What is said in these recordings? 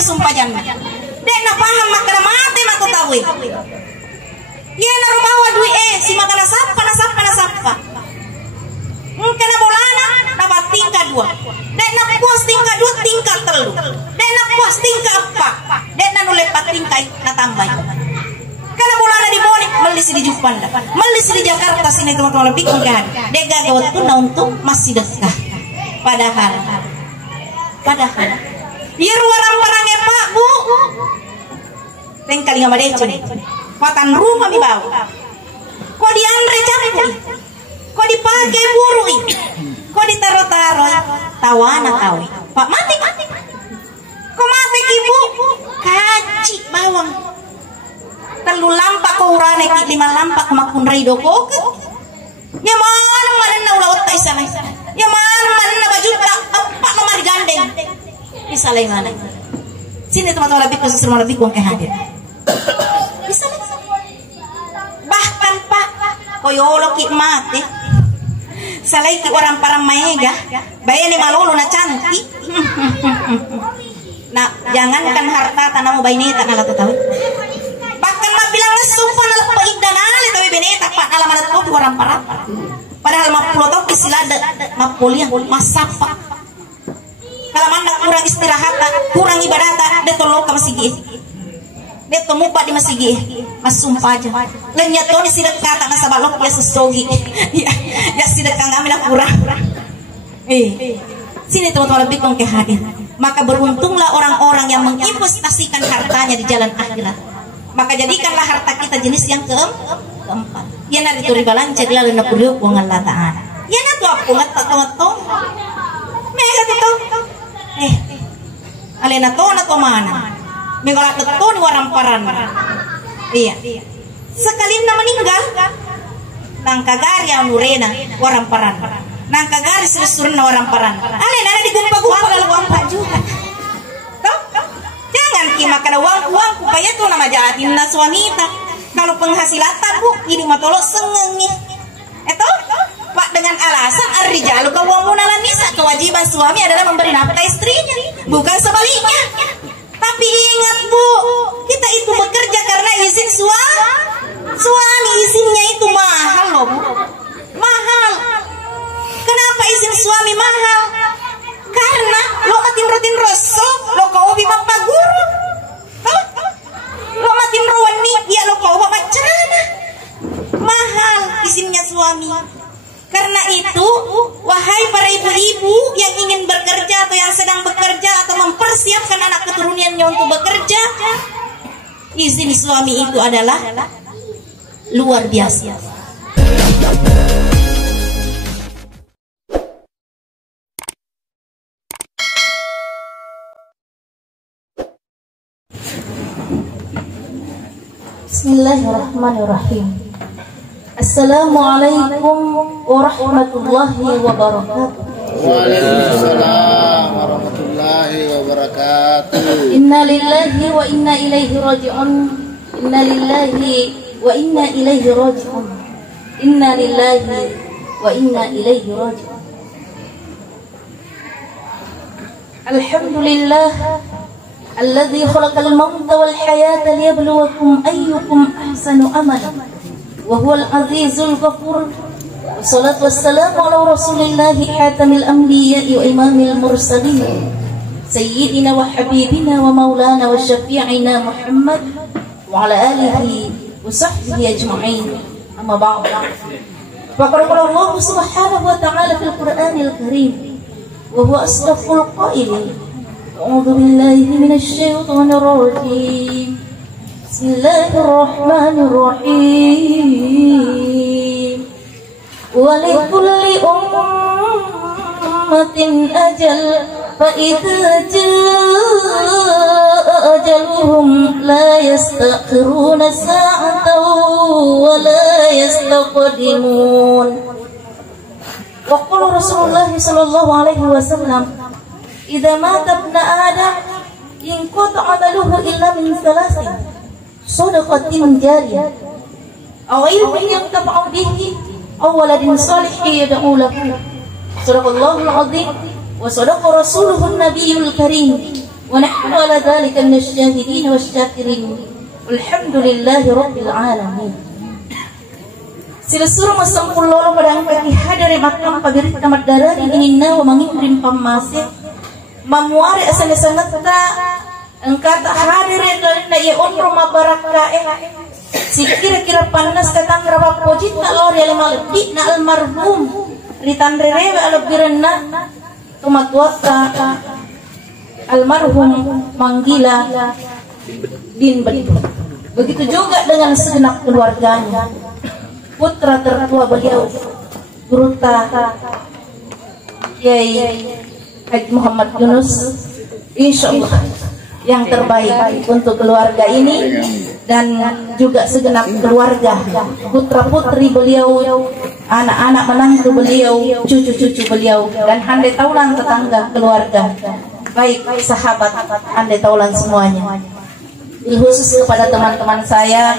sumpah jangan. Dek na paham makna mati mak tahu. Ya na rumawa duit si makana sapa. Kana bolana dapat tingkat 2. Dek na puas tingkat 2 tingkat 3. Dek na puas tingkat 4. Dek na nulepat tingkat na tambah. Kana bolana di Boni melis di Jupanda. Melis di Jakarta sini teman-teman lebih kan. Dek gagawat tuh na untuk masih dekat. Padahal ya orang-orang Pak Bu tengkali sama decu patan rumah mi bau kok diandre campur kok dipakai burui kok ditaro-taro tawana kawi Pak mati kok mati ibu kaci bawang telu lampak kau urane ki 5 lampak makun reido kok ya mana na ulawat ta isana ya mana na baju tak nomor gandeng bisa lain mana sini teman-teman lebih khusus rumah lebih kuang hadir bisa bahkan Pak koyolo ki mati salai ki orang parang maega bayani malolo na cantik nah jangankan harta tanah bayi neta nala tahu bahkan mah bilang sumpah nala paigdan ale tapi beneta Pak nala mana tahu orang parang padahal 50 tahun kisilada mapuliah masapa kalau mana kurang istirahat kurang ibadah deto loka masigi deto mupa di masigi mas sumpah aja lenyat tuh ni sidak kata na sabalok ya susogi ya sidak kang kami na kurang sini teman-teman lebih kong kehadir maka beruntunglah orang-orang yang menginvestasikan hartanya di jalan akhirat maka jadikanlah harta kita jenis yang keempat ya nari turi balanca di lalu na pulio kuangan lataan ya na tuh aku ngat mega tuh alena to na to mana mingala to ni waramparan iya sekalim na meninggal nang kagari ang nurena waramparan nang kagari susun na waramparan alena na digumpa-gumpa lalu ampa juga jangan kimakan uang kupaya to na majatin na wanita kalau penghasilan Bu ini matolo sengengi Pak dengan alasan ar-rijalu qawwamuna nisa kewajiban suami adalah memberi nafkah istrinya bukan sebaliknya tapi ingat Bu kita itu bekerja karena izin suami izinnya itu mahal loh Bu mahal kenapa izin suami mahal karena lo matin rutin rosok lo kau bimang paguru lo matin rawani ya lo kau macerana mahal izinnya suami. Karena itu, wahai para ibu-ibu yang ingin bekerja atau yang sedang bekerja atau mempersiapkan anak keturunannya untuk bekerja, izin suami itu adalah luar biasa. Bismillahirrahmanirrahim. Assalamualaikum warahmatullahi wabarakatuh. Waalaikumsalam warahmatullahi wabarakatuh. Inna lillahi wa inna ilaihi raji'un. Inna lillahi wa inna ilaihi raji'un. Inna lillahi wa inna ilaihi raji'un. Alhamdulillah alladzi khalaqal mauta wal hayata liyabluwakum ayyukum ahsanu amala. وهو العزيز الغفور والصلاة والسلام على رسول الله حاتم الأنبياء وإمام المرسلين سيدنا وحبيبنا ومولانا وشفيعنا محمد وعلى آله وصحبه أجمعين أما بعد فقال الله سبحانه وتعالى في القرآن الكريم وهو أصدق القائلين أعوذ بالله من الشيطان الرجيم بسم الله الرحمن الرحيم ولكل أمة أجل فإذا جاء أجلهم لا يستأخرون ساعة ولا يستقدمون وقال رسول الله صلى الله عليه وسلم إذا مات ابن آدم انقطع عمله إلا من ثلاث صدقة جارية أو علم ينتفع به أو ولد صالح يدعو له صدق الله العظيم وصدق رسوله النبي الكريم ونحن على ذلك من الشاهدين والشاكرين والحمد لله رب العالمين. Sila suruh masampul lolo padang kaki hadari makam pabirit tamat darari inina wa mangikrim pamasih mamuari asal sangat ta engkata hadiri na ion rumah baraka si kira-kira panas katang raba pojit na lori alimaldi na almarhum ritandre rewe alabirana tumatuata almarhum Manggila bin Beditu. Begitu juga dengan segenap keluarganya. Putra tertua beliau Guruta Kiai Haji Muhammad Yunus, insya Allah yang terbaik untuk keluarga ini dan juga segenap keluarga, putra putri beliau, anak-anak menantu beliau, cucu-cucu beliau, dan handai taulan tetangga keluarga, baik sahabat handai taulan semuanya. Khusus kepada teman-teman saya,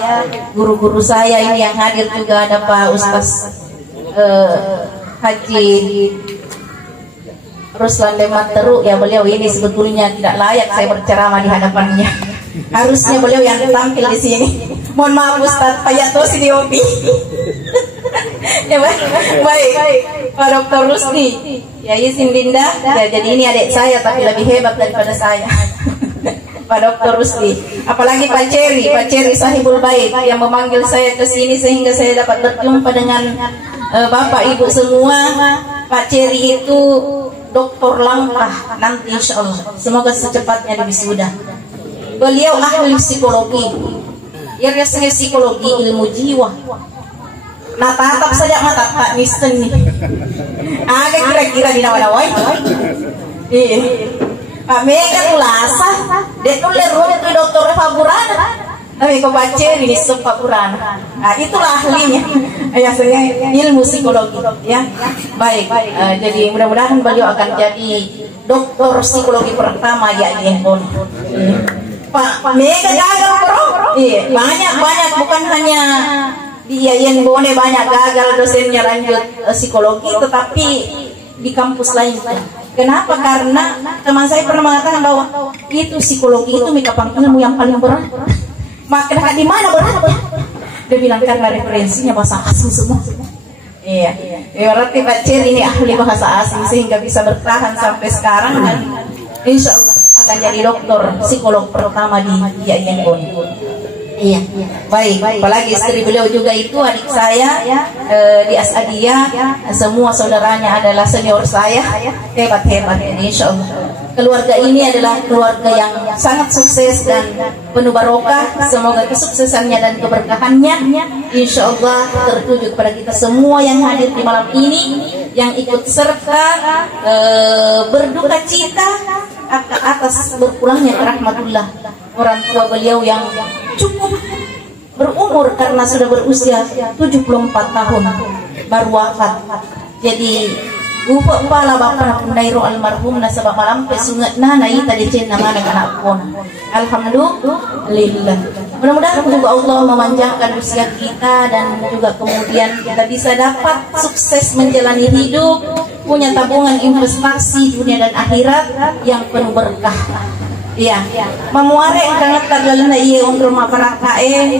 guru-guru saya ini yang hadir juga ada Pak Ustaz Haji Ruslan Lemanteru, ya beliau ini sebetulnya tidak layak saya berceramah di hadapannya. Harusnya beliau yang tampil di sini. Mohon maaf Ustaz, Pak Yatosi di Obi. Ya baik, Pak Dr. Rusdi, ya Yasin Dinda, ya jadi ini adik saya tapi lebih hebat daripada saya. Pak Dr. Rusdi, apalagi Pak Ceri Sahibul Bait yang memanggil saya ke sini sehingga saya dapat berjumpa dengan Bapak Ibu semua. Pak Ceri itu doktor langkah nanti insya Allah, semoga secepatnya diwisuda. Beliau ahli psikologi, ya rasanya psikologi ilmu jiwa. Nah tatap saja mata Pak Nisten nih, agak kira-kira di nawai-nawai. Iya. Pak Mega tulasa, dia tulis rumah itu dokter Faburana, tapi kau baca ini Faburana. Nah itulah ahlinya, ya saya ilmu psikologi, ya baik. Jadi mudah-mudahan beliau akan jadi dokter psikologi pertama ya Yenbon. Pak Mega gagal bro, iya banyak bukan hanya di Yenbon banyak gagal dosennya lanjut psikologi, tetapi di kampus lain. Kenapa? Karena teman saya pernah mengatakan bahwa itu psikologi itu mikapang ilmu yang paling berat. Maka di mana beratnya? Dia bilang karena referensinya bahasa asing semua. Iya. Berarti Pak Ceri ini ahli bahasa asing sehingga bisa bertahan sampai sekarang dan insya Allah akan jadi dokter psikolog pertama di Yenbon. Iya, baik. Apalagi istri beliau juga itu adik saya di Asadiyah, semua saudaranya adalah senior saya, hebat ini insya Allah. Keluarga ini adalah keluarga yang sangat sukses dan penuh barokah. Semoga kesuksesannya dan keberkahannya insya Allah tertuju kepada kita semua yang hadir di malam ini, yang ikut serta berduka cita atas berpulangnya ke rahmatullah orang tua beliau yang cukup berumur karena sudah berusia 74 tahun baru wafat. Jadi upala bapak pendairo almarhum nasabah malam pesungat nai tadi cina mana anak pun. Alhamdulillah. Mudah-mudahan juga Allah memanjangkan usia kita dan juga kemudian kita bisa dapat sukses menjalani hidup, punya tabungan investasi dunia dan akhirat yang penuh berkah. Iya, mamuare kangat tagal na iya untuk rumah parakae,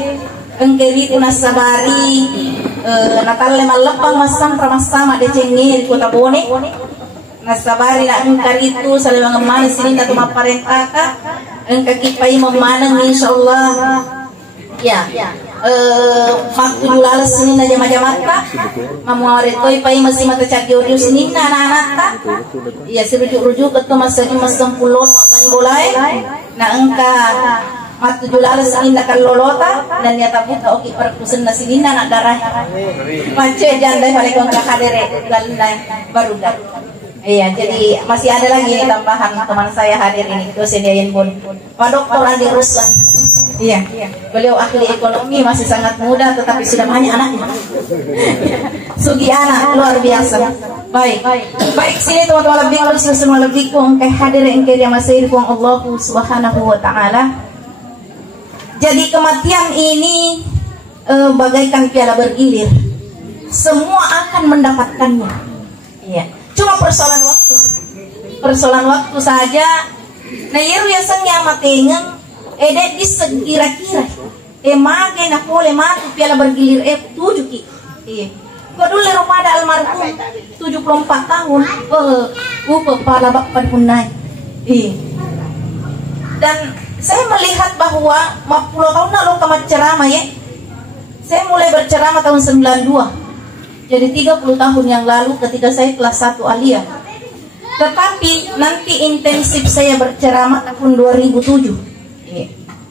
engkeri tunasabari, natalle malepang masang pramasama de cengir kota bone, nasabari na engkar itu saling mengemana sini na tumaparentaka, engkakipai memanang insyaallah, ya. Waktu julala sini na jama-jamata mamuare toy pai masih mata cagioriu sini na anak-anak ya serujuk-rujuk ketu masanya masampulot ban bolai na engka waktu julala sini na kalolota dan nyata buka oki perkusen na sini na darah mace janda balik engka kadere galna baru dah. Iya, jadi masih ada lagi nih tambahan teman saya hadir ini dosen Yenbon, Pak Dr. Andi Ruslan. Iya, beliau ahli ekonomi, masih sangat muda tetapi sudah banyak anaknya. Sugi anak luar biasa. Baik sini teman-teman lebih harus semua lebih kong kayak hadir engkau yang masih kong Allah Subhanahu wa taala. Jadi kematian ini bagaikan piala bergilir. Semua akan mendapatkannya. Iya. Cuma persoalan waktu saja Na yeru ya sang ya matengeng edet di sekira-kira. Mage na pole matu piala bergilir 7 ki. Ko dulu pada almarhum 74 tahun. Kepala bapak punai. Dan saya melihat bahwa 40 tahun lalu kamat ceramah ya. Saya mulai berceramah tahun 92. Jadi 30 tahun yang lalu ketika saya kelas 1 aliyah. Tetapi nanti intensif saya berceramah tahun 2007.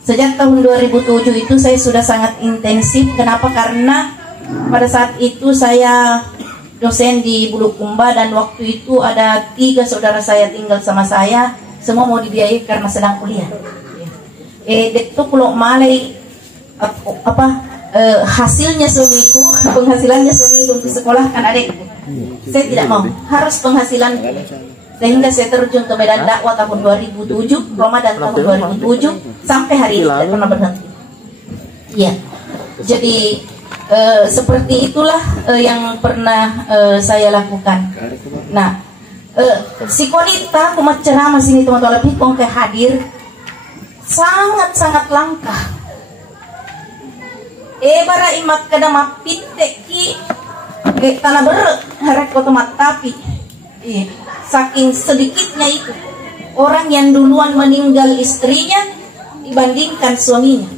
Sejak tahun 2007 itu saya sudah sangat intensif. Kenapa? Karena pada saat itu saya dosen di Bulukumba dan waktu itu ada 3 saudara saya tinggal sama saya. Semua mau dibiayai karena sedang kuliah. Itu kalau malai hasilnya suamiku, penghasilannya suamiku untuk sekolahkan adikku. Saya tidak mau, harus penghasilan. Sehingga saya terjun ke medan dakwah tahun 2007, Ramadan tahun 2007 sampai hari ini tidak pernah berhenti. Iya. Jadi seperti itulah yang pernah saya lakukan. Nah, si konita kumat ceramah sini teman-teman lebih ke hadir sangat-sangat langka. Bara imat kada mapitte ki tanah ber harap kotomat tapi saking sedikitnya itu orang yang duluan meninggal istrinya dibandingkan suaminya.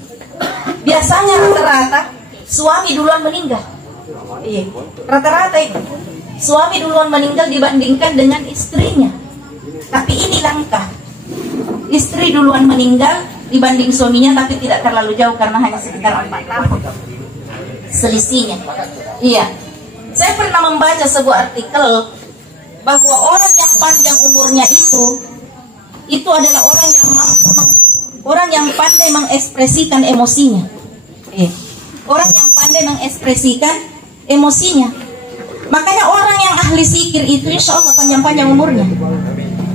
Biasanya rata-rata suami duluan meninggal. Rata-rata itu suami duluan meninggal dibandingkan dengan istrinya. Tapi ini langka. Istri duluan meninggal dibanding suaminya, tapi tidak terlalu jauh karena hanya sekitar 4 tahun selisihnya. Iya, saya pernah membaca sebuah artikel bahwa orang yang panjang umurnya itu adalah orang yang pandai mengekspresikan emosinya. Orang yang pandai mengekspresikan emosinya. Makanya orang yang ahli zikir itu insya Allah panjang-panjang umurnya.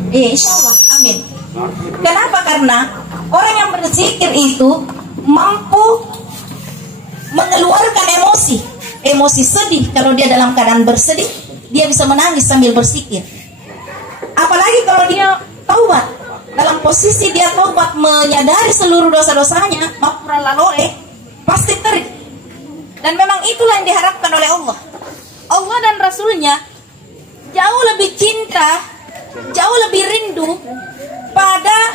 Insya Allah, amin. Kenapa? Karena orang yang berzikir itu mampu mengeluarkan emosi sedih. Kalau dia dalam keadaan bersedih, dia bisa menangis sambil berzikir. Apalagi kalau dia taubat, dalam posisi dia taubat menyadari seluruh dosa-dosanya, maghfurah laloe, pasti terik. Dan memang itulah yang diharapkan oleh Allah. Allah dan Rasulnya jauh lebih cinta, jauh lebih rindu pada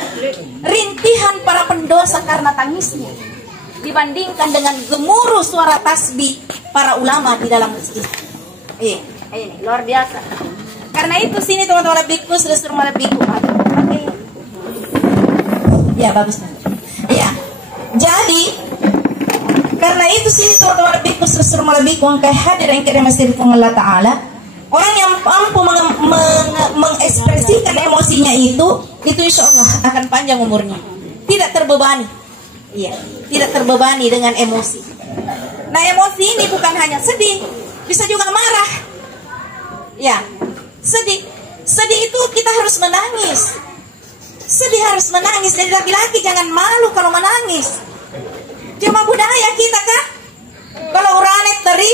rintihan para pendosa karena tangisnya dibandingkan dengan gemuruh suara tasbih para ulama di dalam masjid. Ini luar biasa. Karena itu sini teman-teman lebihku sudah suruh lebihku. Ya bagus. Ya. Jadi karena itu sini teman-teman lebihku sudah suruh lebihku angkai hadir yang kira masih di Allah Taala. Orang yang mampu mengekspresikan emosinya itu insya Allah akan panjang umurnya. Tidak terbebani. Iya, tidak terbebani dengan emosi. Nah, emosi ini bukan hanya sedih, bisa juga marah. Ya, sedih. Sedih itu kita harus menangis. Sedih harus menangis. Jadi laki-laki jangan malu kalau menangis. Cuma budaya kita kan. Kalau uranet dari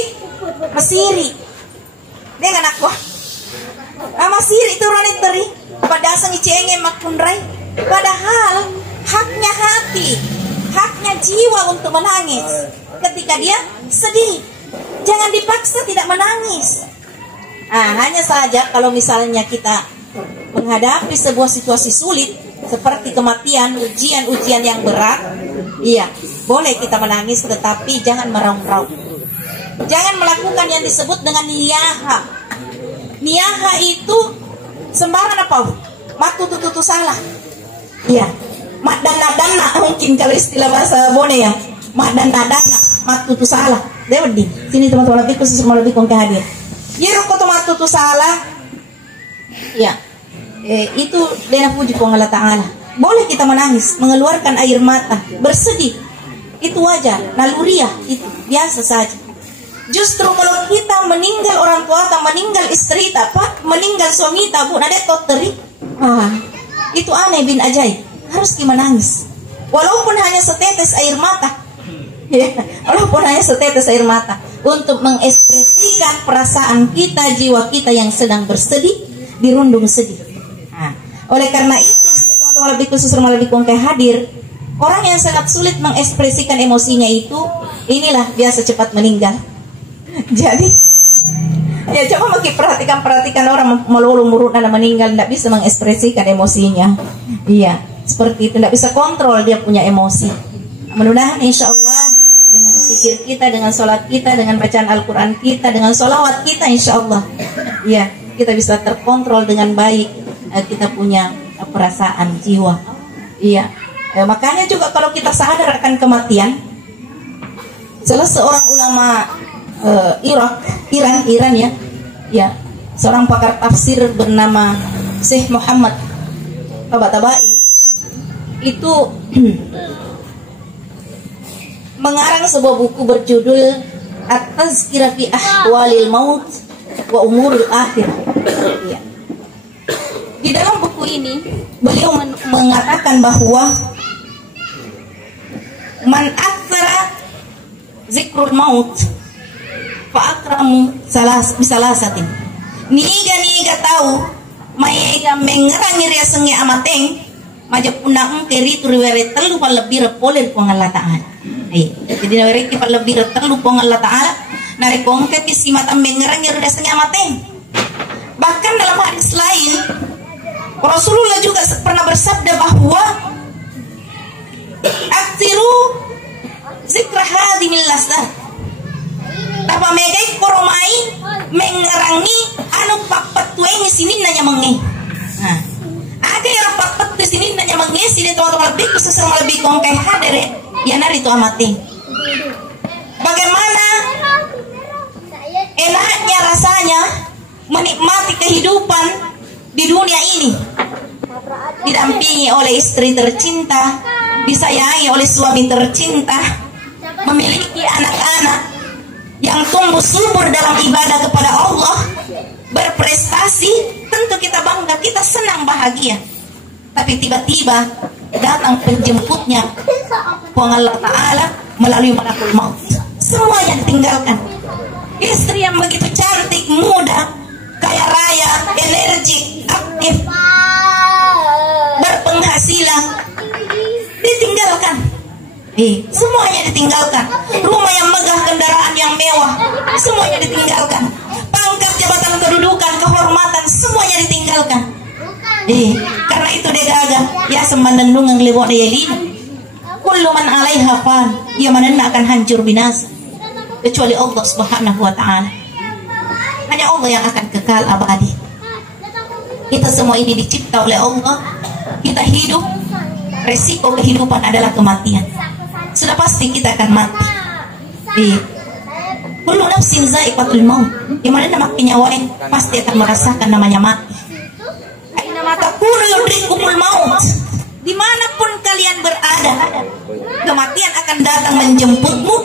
Mesiri. Dia kan aku. Mesiri itu uranet dari pada sang icenge makunrai. Padahal haknya hati, haknya jiwa untuk menangis ketika dia sedih. Jangan dipaksa tidak menangis. Hanya saja kalau misalnya kita menghadapi sebuah situasi sulit seperti kematian, ujian-ujian yang berat, iya, boleh kita menangis, tetapi jangan meraung-raung. Jangan melakukan yang disebut dengan niyaha. Niyaha itu sembarangan apa? Matu tutu salah. Iya. Mak dan nadana mungkin kalau istilah bahasa Bone ya. Mak dan nadana matu tutu salah. Dia wedi. Sini teman-teman lebih khusus mau lebih kongke hadir. Yero koto matu tutu salah. Iya. Itu dena puji ku Allah Taala. Boleh kita menangis, mengeluarkan air mata, bersedih. Itu wajar, naluriah, itu biasa saja. Justru kalau kita meninggal orang tua, meninggal istri, meninggal suami, bu, nade toteri, itu aneh bin ajaib. Harus kita menangis, walaupun hanya setetes air mata, walaupun hanya setetes air mata, untuk mengekspresikan perasaan kita, jiwa kita yang sedang bersedih, dirundung sedih. Oleh karena itu, lebih khusus lebih kayak hadir, orang yang sangat sulit mengekspresikan emosinya itu, inilah biasa cepat meninggal. Jadi ya coba perhatikan orang melulu muruna meninggal, tidak bisa mengekspresikan emosinya. Iya, seperti itu, tidak bisa kontrol dia punya emosi. Mudah-mudahan insya Allah dengan zikir kita, dengan sholat kita, dengan bacaan Al-Quran kita, dengan sholawat kita, insya Allah, ya kita bisa terkontrol dengan baik. Kita punya perasaan jiwa. Iya. Makanya juga kalau kita sadar akan kematian, salah seorang ulama Iran ya, seorang pakar tafsir bernama Syekh Muhammad Tabatabai itu mengarang sebuah buku berjudul At-Tazkirah fi Ahwalil Maut wa Umuril Akhir. Ya. Di dalam buku ini beliau mengatakan bahwa man aktsara zikrul maut fa akramu bisalasatin. Niga tahu maiga mengerangi ria senge amateng majap undang keri turiwere telu lebih repoler ko Allah Taala. Jadi nawere ki lebih telu ko Allah Taala nari kongke kisimat mengerangi ria senge amateng. Bahkan dalam hadis lain Rasulullah juga pernah bersabda bahwa aktiru zikra hadimil lasat. Tapa megai koromai mengerangi anu papat tuengi sini nanya mengi. Nah, ada yang papat tu sini nanya mengi sini teman-teman lebih khusus lebih kongkai hadere ya nari tu amati. Bagaimana enaknya rasanya menikmati kehidupan di dunia ini, didampingi oleh istri tercinta, disayangi oleh suami tercinta, memiliki anak-anak yang tumbuh subur dalam ibadah kepada Allah, berprestasi, tentu kita bangga, kita senang, bahagia. Tapi tiba-tiba datang penjemputnya Allah Ta'ala melalui malakul maut. Semuanya ditinggalkan. Istri yang begitu cantik, muda, kaya raya, energik, aktif, berpenghasilan, ditinggalkan. Semuanya ditinggalkan. Rumah yang megah, kendaraan yang mewah, semuanya ditinggalkan. Pangkat, jabatan, kedudukan, kehormatan, semuanya ditinggalkan. Karena itu dia gagal. Ya semandang yang lewat dia ini. Kullu man alaiha fan, ia mana akan hancur binasa. Kecuali Allah Subhanahu wa Ta'ala. Hanya Allah yang akan kekal abadi. Kita semua ini dicipta oleh Allah. Kita hidup, resiko kehidupan adalah kematian. Sudah pasti kita akan mati. Kullu nafsin za'iqatul maut. Yang mana nama penyawain pasti akan merasakan namanya mati. Aina matakunu yudrikumul maut. Dimanapun kalian berada, kematian akan datang menjemputmu.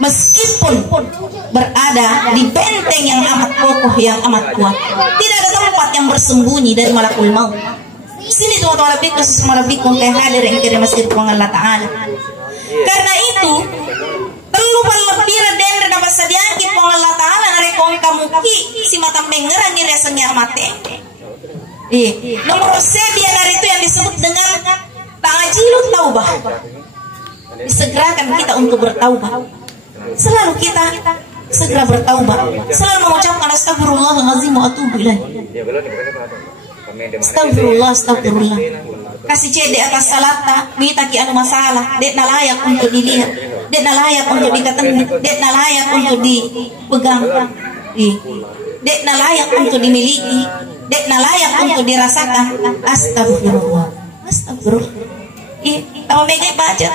Meskipun berada di benteng yang amat kokoh, yang amat kuat, tidak ada tempat yang bersembunyi dari malakul maut. Sini teman-teman lebih khusus lebih kongkai hadir yang kira masih Allah Ta'ala. Karena itu telu lebih reden dan bahasa diangkit Allah Ta'ala nare kongkamu ki si mata mengerangi rasanya mate. Nomor sedia dari itu yang disebut dengan ta'jilut taubah. Disegerakan kita untuk bertaubah. Selalu kita segera bertaubat, selalu mengucapkan astagfirullahaladzim wa atubu ilaih. Astagfirullah. Kasih cek di atas salata, minta ki anu masalah, dek nalayak untuk dilihat, dek nalayak untuk dikatakan, dek nalayak untuk dipegang, dek nalayak untuk dimiliki, dek nalayak untuk dirasakan. Astagfirullah. Tahu mega baca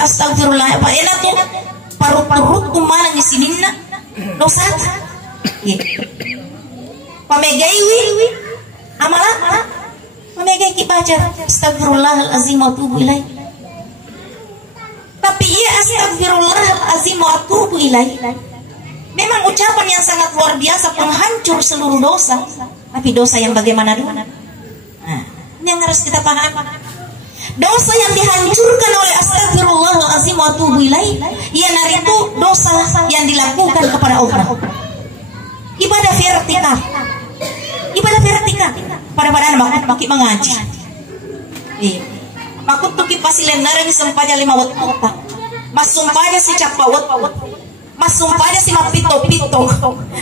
astagfirullah. Apa enak tuh? Paru-paru kumana di sini na dosa. Pamegai wi amala pamegai baca astagfirullahalazim wa atubu ilaih. Tapi ia astagfirullahalazim wa atubu ilaih memang ucapan yang sangat luar biasa, penghancur seluruh dosa. Tapi dosa yang bagaimana dulu? Nah, ini yang harus kita pahami. Dosa yang dihancurkan oleh astagfirullahalazim wa atubu ilaih, yang itu dosa yang dilakukan kepada Allah. Ibadah vertikal. Pada badan makin mengaji. Iya. Makut tuh kipasilen narang sampaja 5 wat kota. Mas sumpaja si capawat. Mas sumpaja si mapito-pito.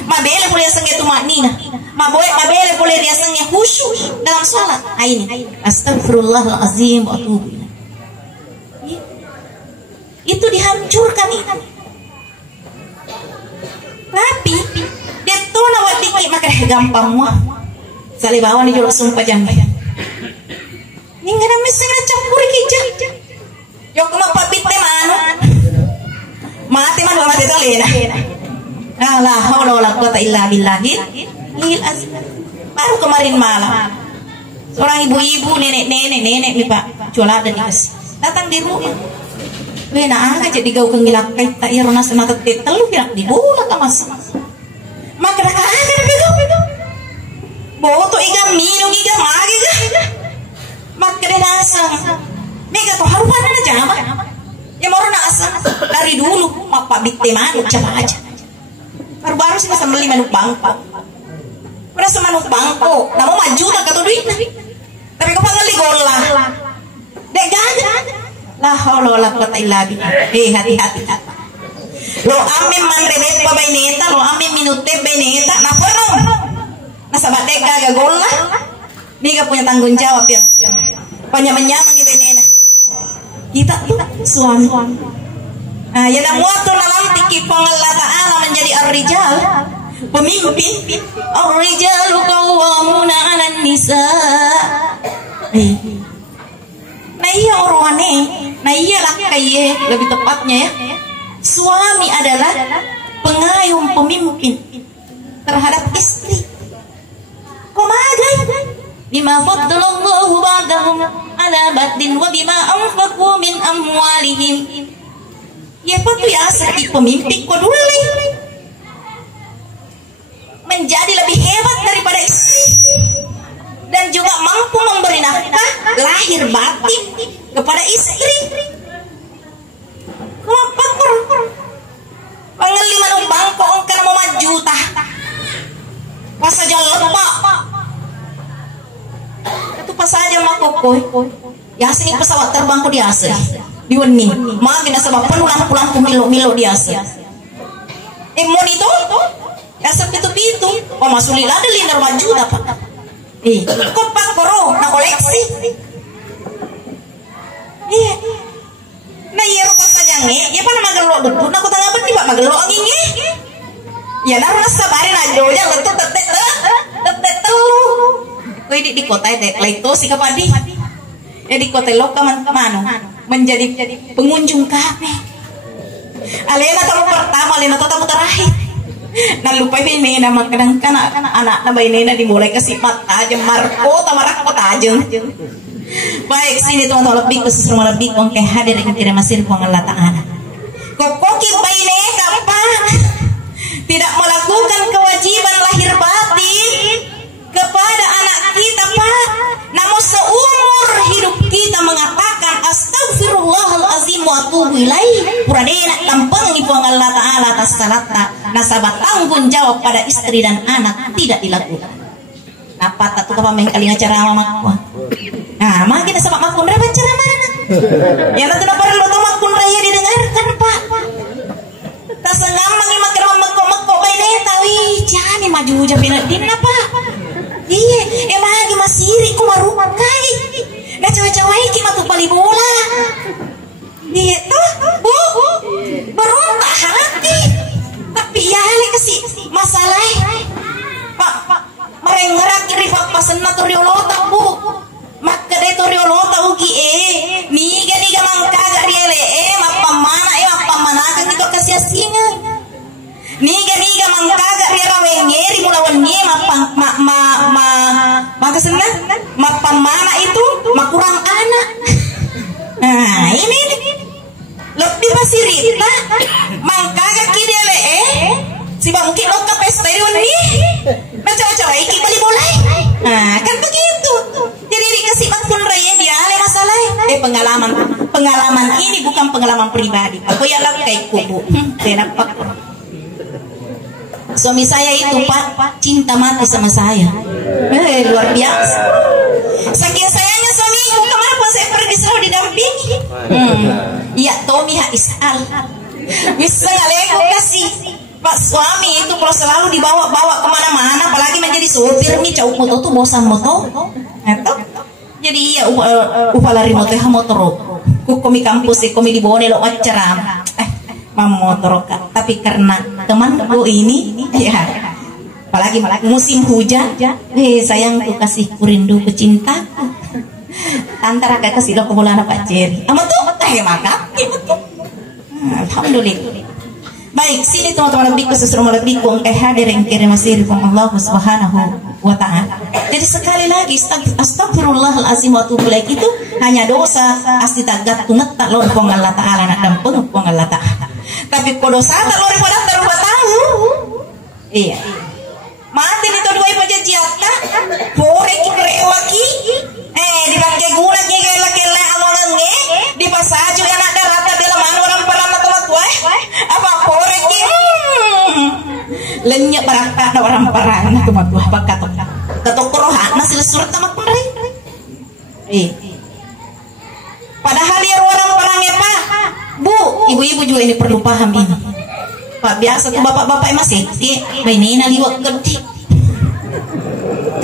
Mabele boleh sangnya tumanina. Mabele boleh dia sangnya khusyuk dalam sholat. Ini. Astagfirullahalazim wa atubu ilaih. Itu dihancurkan ini. Tapi deto nawat dikit makan gampang mah. Salibawan di jual sumpah jambi. Ini nggak ada mesin campur kijang. Yok kenapa pite manu? Mati man mati tu lena. Allah haula wala quwata illa billahi. Baru kemarin malam seorang ibu-ibu nenek nih Pak jual ada nih datang di rumah. Wena angka jadi gau kengilak kait tak irona semata telu kira di bola kamas. Maka dah ada begitu. Bawa tu iga minum iga magi ga. Maka dah nasang. Mega tu haruan ada jama. Ya mau nasang dari dulu apa bitte manu coba aja. Baru-baru sih masa beli manuk bangko. Berasa manuk bangko, nama maju tak kata duit. Tapi kau panggil gola. Dek gagal. La haula wala quwata illa billah. Hati-hati. Lo amin manrebet pa baineta, lo amin minute baineta, na perno. Nasabat dek gagal gola. Dia punya tanggung jawab ya. Panyamanyamang ibenena. Kita suami. Nah, ya namuatu nalam tiki Allah Ta'ala menjadi ar-rijal, pemimpin. Ar-rijalu qawwamuna 'alan nisa. Nah iya orangane, nah iya laki lebih tepatnya ya. Suami adalah pengayom pemimpin terhadap istri. Komagai bima faddalallahu ba'dahum 'ala ba'din wa bima anfaqu min amwalihim. Ya patu ya asli pemimpin kau dulu menjadi lebih hebat daripada istri dan juga mampu memberi nafkah lahir batin kepada istri. Kenapa pengeliman bangko engkau mau maju tah pas aja lepak itu pas aja makokoi ya sini pesawat terbang ku di asli diweni makin sebab pulang milo di asli mon itu ya sepitu-pitu oh masuli ada linar maju dapat kopak koro na koleksi iya nah iya rupa saja ya pa na magalo duduk na kutang apa di ba magalo ang ingi ya na rasa barin aja ya leto tetet koi di kota itu like to si kapadi ya di kota lo kaman-kamano menjadi pengunjung kafe alena tamu pertama alena tamu terakhir nalupa ini nama kadang-kadang anak na bainena dimulai kesipat aja marko tamarak kota aja. Baik sini teman-teman lebih khusus rumah lebih kong hadir yang tidak masih kuang Allah Ta'ala. Kokoki bainena apa? Tidak melakukan kewajiban lahir batin kepada anak kita Pak. Namun seumur hidup kita mengatakan astagfirullahalazim wa atubu ilaih. Puradena tampang ni puang Allah Ta'ala atas salata. Nasabah tanggung jawab pada istri dan anak tidak dilakukan. Apa tak tuh kapameng kali ngacara sama makwa. Nah, mah kita sama makwa berapa cara mana? Yang tak tuh perlu tahu makwa raya didengarkan Pak. Tak sengamang ni makan makwa baineta wi jangan maju japina dinna Pak. Iya, emang lagi masiri ku marumar kai. Nah cawa-cawa iki matu bali bola. Iya tuh, Bu. Berontak hati. Tapi ya le kasi masalah. Pak, merengerak rifat pasenna tu riolota Bu. Maka de tu riolota ugi niga mangkaga riele mapamana kan itu kasia-sia. Niga mangkaga riela wengeri mulawan nye maka senang mapamana itu makurang anak. Nah ini lebih pasirita mangkaga kidele si bangki lo ke pesta ini macam-macam iki bali boleh. Nah kan begitu. Jadi dikasih makun raya dia ale masalah. Pengalaman ini bukan pengalaman pribadi. Aku ya lah kayak kubu. Kenapa? Suami saya itu Pak cinta mati sama saya. Luar biasa. Saking sayangnya suamiku kemana pun Iya, Tommy Isal. Bisa ngalego kasih Pak suami itu kalau selalu dibawa-bawa kemana-mana, apalagi menjadi supir mi cau motor tuh bosan motor. Itu jadi iya upalari motor motor. Komi kampus komi di bawah lo acara. Motor tapi karena temanku ini ya. Apalagi musim hujan, sayangku kasih kurindu pecintaku. Antara kakak kasih lo kebolan Pak Jerry. Ama tuh maka. Alhamdulillah. Baik, sini teman-teman lebih khusus rumah lebih ku engkai hadir yang kirim masih dari Allah Subhanahu wa Ta'ala. Jadi sekali lagi astagfirullahalazim wa atubu ilaih itu hanya dosa asli tagat tunat tak lor pong Allah Ta'ala nak dampeng pong Allah Ta'ala. Tapi ko dosa tak lor pada taruh tahu. Iya. Mati itu dua pajajiata, pore ki rewaki. Dipakai guna kela-kela amongan nge, di pasaju yang ada rata dalam orang parama tua apa pore ki. Lenyap barang orang parang tua apa katok rohan nasi surat tamak pare. Padahal ya orang parangnya Pak, Bu, ibu-ibu juga ini perlu paham ini. Pak biasa tuh bapak-bapak masih ini naliwak gede.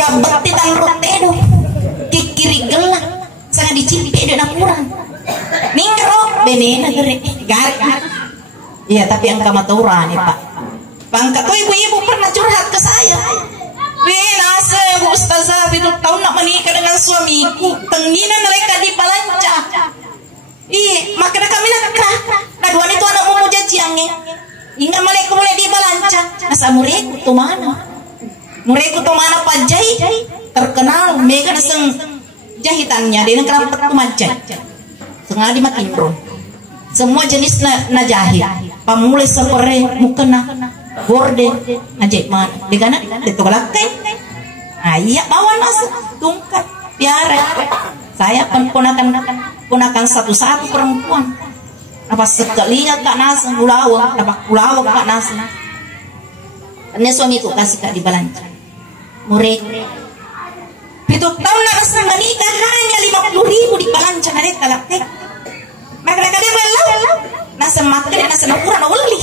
Gabati tang rotedo. Kiri gelak sangat dicimpi dan kurang ningro benena gere gar. Iya tapi angka maturan nih Pak. Bangka tuh ibu-ibu pernah curhat ke saya. Nase Bu Ustazah itu tahun nak menikah dengan suamiku tenginan mereka di Balanca. Makanya kami nak naduan itu anak mau jajiannya. Ingat mereka mulai di Balanca. Nasa mureku tuh mana? Mureku tuh mana Pak Jai? Terkenal mega naseng jahitannya dia kerapat kumajat sengaja makin bro semua jenis na jahit pamulai sepere mukena borde ngajak mana digana itu galakai iya bawa nasi tungkat piara saya kan ponakan satu-satu perempuan apa sekalinya kak nasi gulawa kak nasi ini suami itu kasih kak di Balanca murid itu tahun nak asal menikah hanya 50.000 di Balanca mereka laktek. Mereka dia belau, nasa makan nasa kurang awali,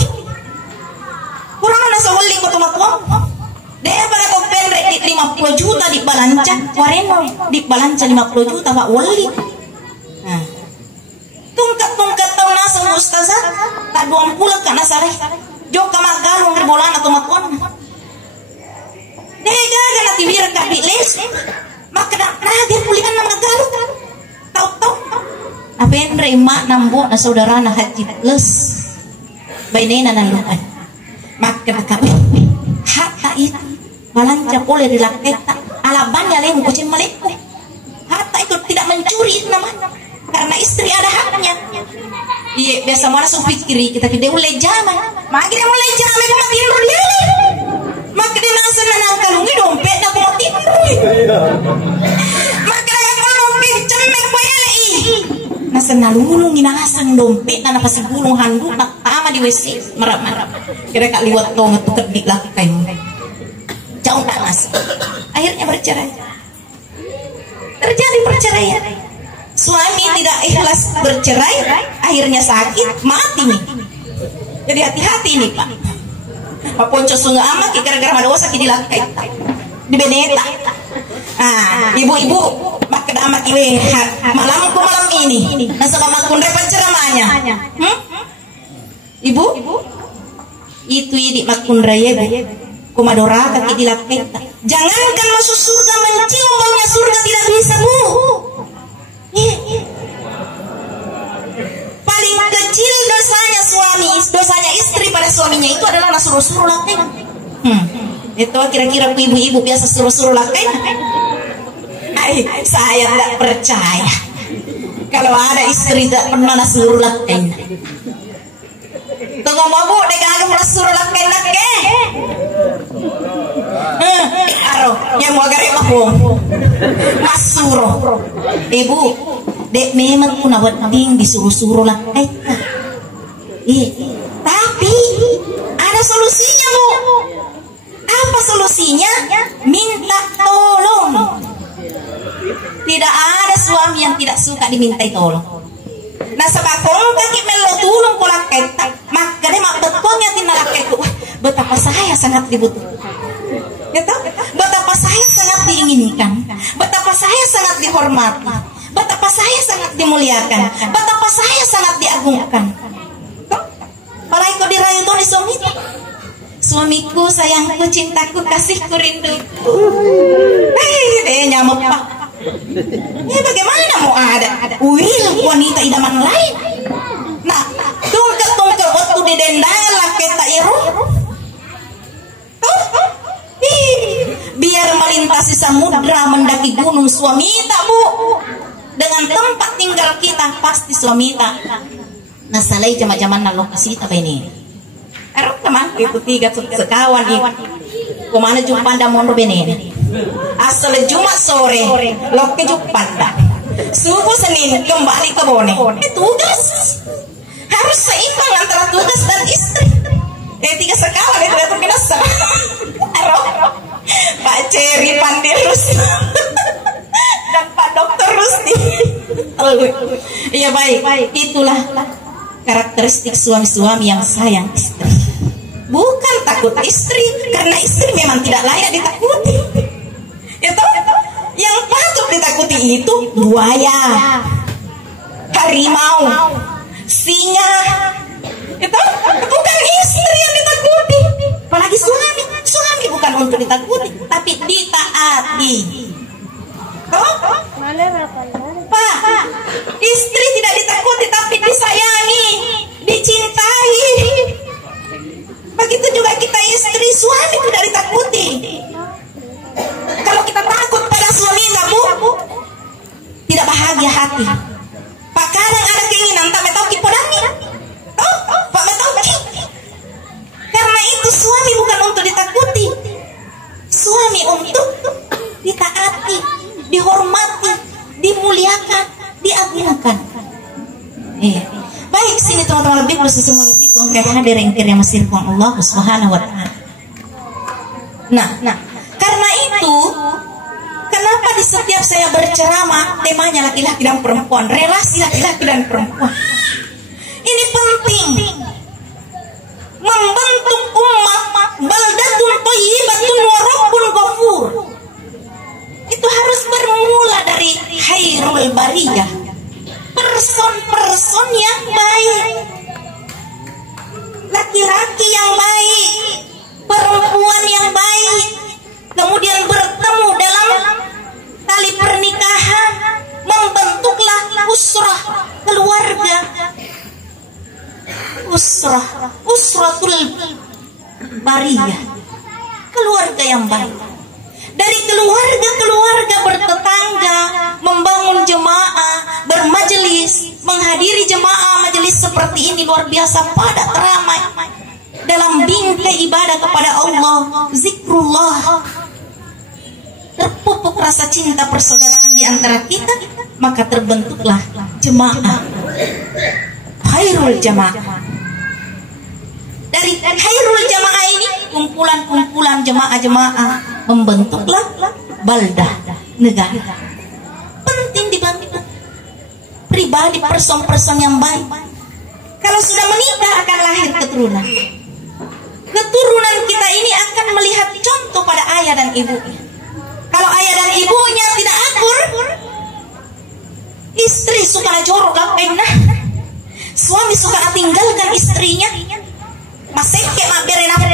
kurang nasa awali kau tuang. Dia pada kau pendek 50 juta di Balanca, wareno di Balanca 50 juta pak wali. Tungkat tahun nasa Ustazah tak 20 kan nasa reh, jauh kamar galung ribolan atau matuan. Dia gagal nanti biar kak bilis. Maka dia pulikan nama galuh tahu apa yang nerima nambo na saudara na haji plus bainena na lupa maka kami harta itu Balanca boleh dilaketa alabannya leh kucing meleku harta itu tidak mencuri nama karena istri ada haknya. Iya biasa mana supikiri kita mulai zaman maka dia mulai zaman aku mati dia maka dia nasa nanang kalungi dompet aku mati maka dia dompet cemek bayalai nasa nalulung inasang dompet na napasibulong handuk nak tama di WC marap-marap kira kak liwat tong itu kedik lakai jauh tak nasa akhirnya bercerai terjadi perceraian suami tidak ikhlas bercerai akhirnya sakit mati nih jadi hati-hati nih Pak Pak Ponco sunga amat gara-gara ada dosa dilakai di beneta. Ibu-ibu makan amat iwe malamku malam ini nasa kamakun repot ceramahnya. Ibu itu idi makun raya kumadora kaki dilakai. Jangankan masuk surga mencium baunya surga tidak bisa Bu. Paling kecil dosanya suami, dosanya istri pada suaminya itu adalah suruh-suruh lakai. Itu kira-kira ibu-ibu biasa suruh-suruh lakai. Saya tidak percaya kalau ada istri tidak pernah suruh lakai. Tunggu mau Bu, mereka ada suruh lakai. Yang mau garip aku masuruh ibu dek memang pun awat ding disuruh-suruh lah tapi ada solusinya Bu. Apa solusinya? Minta tolong. Tidak ada suami yang tidak suka dimintai tolong. Nah Tak sebakong kaki melo tulung kolak ketak. Maka deh mak betulnya tindak itu. Betapa saya sangat dibutuhkan. Gitu? Betapa saya sangat diinginkan. Betapa saya sangat dihormati. Betapa saya sangat dimuliakan. Betapa saya sangat diagungkan. Palai kau dirayu tuh suami. Suamiku, sayangku, cintaku, kasihku, rinduku. Nyamuk pak. Bagaimana mau ada wanita idaman lain? Nah, tungkep waktu di dendang lah kita iru. Biar melintasi samudra mendaki gunung suami tak bu. Dengan tempat tinggal kita pasti suami tak. Nah salai zaman-zaman na lokasi tak ini. Erok teman itu tiga sekawan itu. Kemana jumpa anda mondo benen. Asal Jumat sore lok ke Jupanda. Subuh Senin kembali ke Bone. Tugas harus seimbang antara tugas dan istri. Tiga sekawan itu kena sama. Pak Ceri Pandirus dan Pak Dokter Rusti. Iya baik. Itulah karakteristik suami-suami yang sayang istri. Bukan takut istri, karena istri memang tidak layak ditakuti. Itu yang patut ditakuti itu buaya, harimau, singa. Itu bukan istri yang ditakuti, apalagi suami. Suami bukan untuk ditakuti, tapi ditaati. Pak, istri tidak ditakuti tapi disayangi, dicintai. Begitu juga kita istri, suami tidak ditakuti. Kalau kita takut pada suami bu, tidak bahagia hati. Pak kadang ada keinginan tak tahu kipodangi. Pak tahu karena itu suami bukan untuk ditakuti. Suami untuk ditaati, dihormati, dimuliakan, diagungkan. Baik sini teman-teman lebih bersusun lebih kayak hadir yang kira masih Allah Subhanahu wa taala. Nah, karena itu kenapa di setiap saya berceramah temanya laki-laki dan perempuan, relasi laki-laki dan perempuan. Ini penting. Membentuk umat baldatun thayyibatun wa rabbun ghafur. Itu harus bermula dari khairul bariyah. Person-person yang baik, laki-laki yang baik, perempuan yang baik, kemudian bertemu dalam tali pernikahan, membentuklah usrah, keluarga. Usratul bariyah, keluarga yang baik. Dari keluarga bertetangga, membangun jemaah, bermajelis, menghadiri jemaah majelis seperti ini luar biasa padat ramai dalam bingkai ibadah kepada Allah, zikrullah, terpupuk rasa cinta persaudaraan di antara kita, maka terbentuklah jemaah, khairul jamaah. Dari khairul jamaah ini kumpulan-kumpulan jemaah-jemaah membentuklah baldah, negara. Penting dibangun pribadi, person-person yang baik. Kalau sudah menikah akan lahir keturunan. Keturunan kita ini akan melihat contoh pada ayah dan ibunya. Kalau ayah dan ibunya tidak akur, istri suka jorok lapengna, suami suka tinggalkan istrinya, masih kayak mabirin apa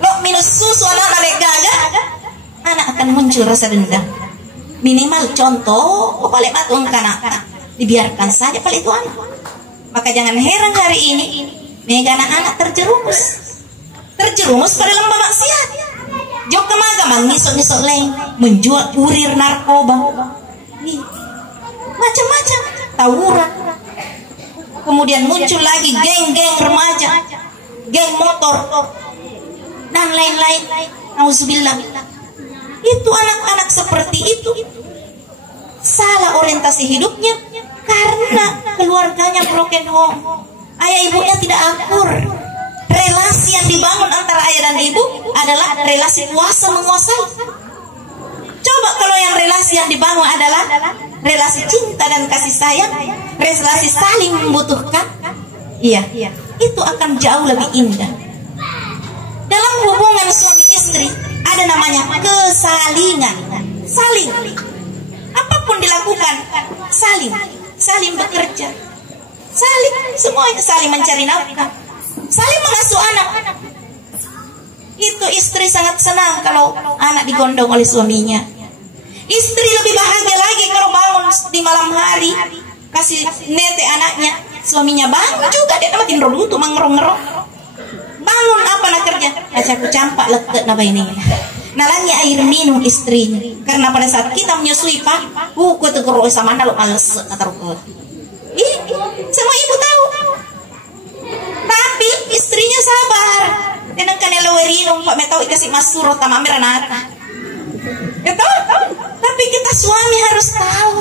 lo minus susu anak gagah, anak akan muncul rasa dendam. Minimal contoh balik batuan kanak dibiarkan saja paling itu anak. Maka jangan heran hari ini mega anak terjerumus pada lembah maksiat. Jok kemaga mengisok-isok lain, menjual kurir narkoba, macam-macam tawuran. Kemudian muncul lagi geng-geng remaja, geng motor, dan lain-lain. Nauzubillah. Itu anak-anak seperti itu salah orientasi hidupnya karena keluarganya broken home. Ayah ibunya tidak akur. Relasi yang dibangun antara ayah dan ibu adalah relasi kuasa menguasai. Coba kalau yang relasi yang dibangun adalah relasi cinta dan kasih sayang, relasi saling membutuhkan, iya, itu akan jauh lebih indah. Dalam hubungan suami istri ada namanya kesalingan, saling, apapun dilakukan, saling bekerja, saling semuanya, saling mencari nafkah, saling mengasuh anak. Itu istri sangat senang kalau anak digondong oleh suaminya. Istri lebih bahagia lagi kalau bangun di malam hari kasih nete anaknya, suaminya bangun juga dia namatin rodu tuh mengerong-ngerong. Bangun apa nak kerja? Aku campak leket napa ini. Nalangnya air minum istrinya. Karena pada saat kita menyusui pak, ku tegur sama anak lo males kata semua ibu tahu. Tapi istrinya sabar. Dengan kanelawerinong pak metau ikasih masuro tamamir anak. Ya tahu. Tapi kita suami harus tahu.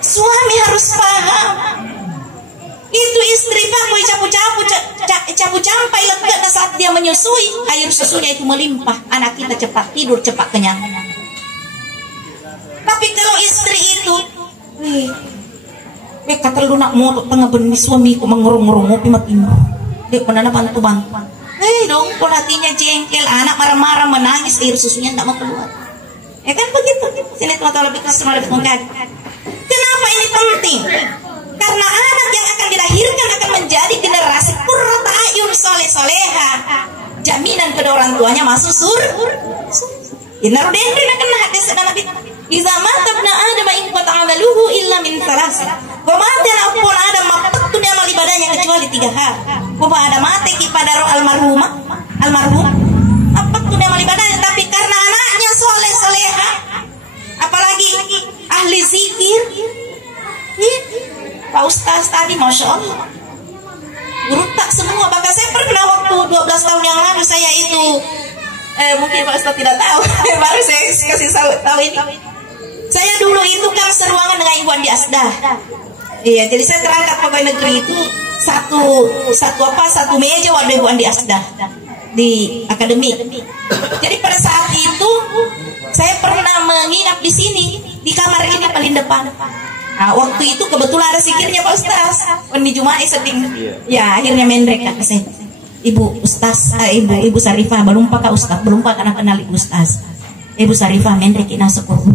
Suami harus paham. Itu istri pak mau capu campai lega saat dia menyusui, air susunya itu melimpah, anak kita cepat tidur, cepat kenyang. Tapi kalau istri itu kata lu nak mau tengah benih suamiku mengurung-urung ngopi makin dia pernah bantu dong kalau hatinya jengkel, anak marah-marah menangis, air susunya tidak mau keluar. Ya kan begitu. Sini teman-teman lebih keras, lebih mengkaji. Kenapa ini penting? Karena anak yang akan dilahirkan akan menjadi generasi qurrata ayun soleh-soleha. Jaminan kedua orang tuanya masuk surga. Inaru dendrin akan hadis dan Nabi. Iza mata ibna Adam in qata amaluhu illa min salas. Komate na pun Adam mapatun dia amal ibadahnya kecuali 3 hal. Kuba ada mati kepada roh almarhum. Apapun dia amal ibadahnya, tapi karena anaknya soleh-soleha, apalagi ahli zikir. Pak Ustaz tadi Masya Allah guru tak semua, bahkan saya pernah waktu 12 tahun yang lalu saya itu mungkin Pak Ustaz tidak tahu baru saya kasih tahu ini. Saya dulu itu kan seruangan dengan Ibu Andi Asdah. Iya, jadi saya terangkat pegawai negeri itu satu meja waktu Ibu Andi Asdah di akademi. Jadi pada saat itu saya pernah menginap di sini di kamar ini paling depan. Nah, waktu itu kebetulan ada sikirnya Pak Ustaz. Di Juma'i seding. Ya, akhirnya mendrek kata saya. Ibu Ustaz, Ibu Sarifah belum pakai Ustaz, belum pakai kenal Ibu Ustaz. Ibu Sarifah mendrek ina sekolah.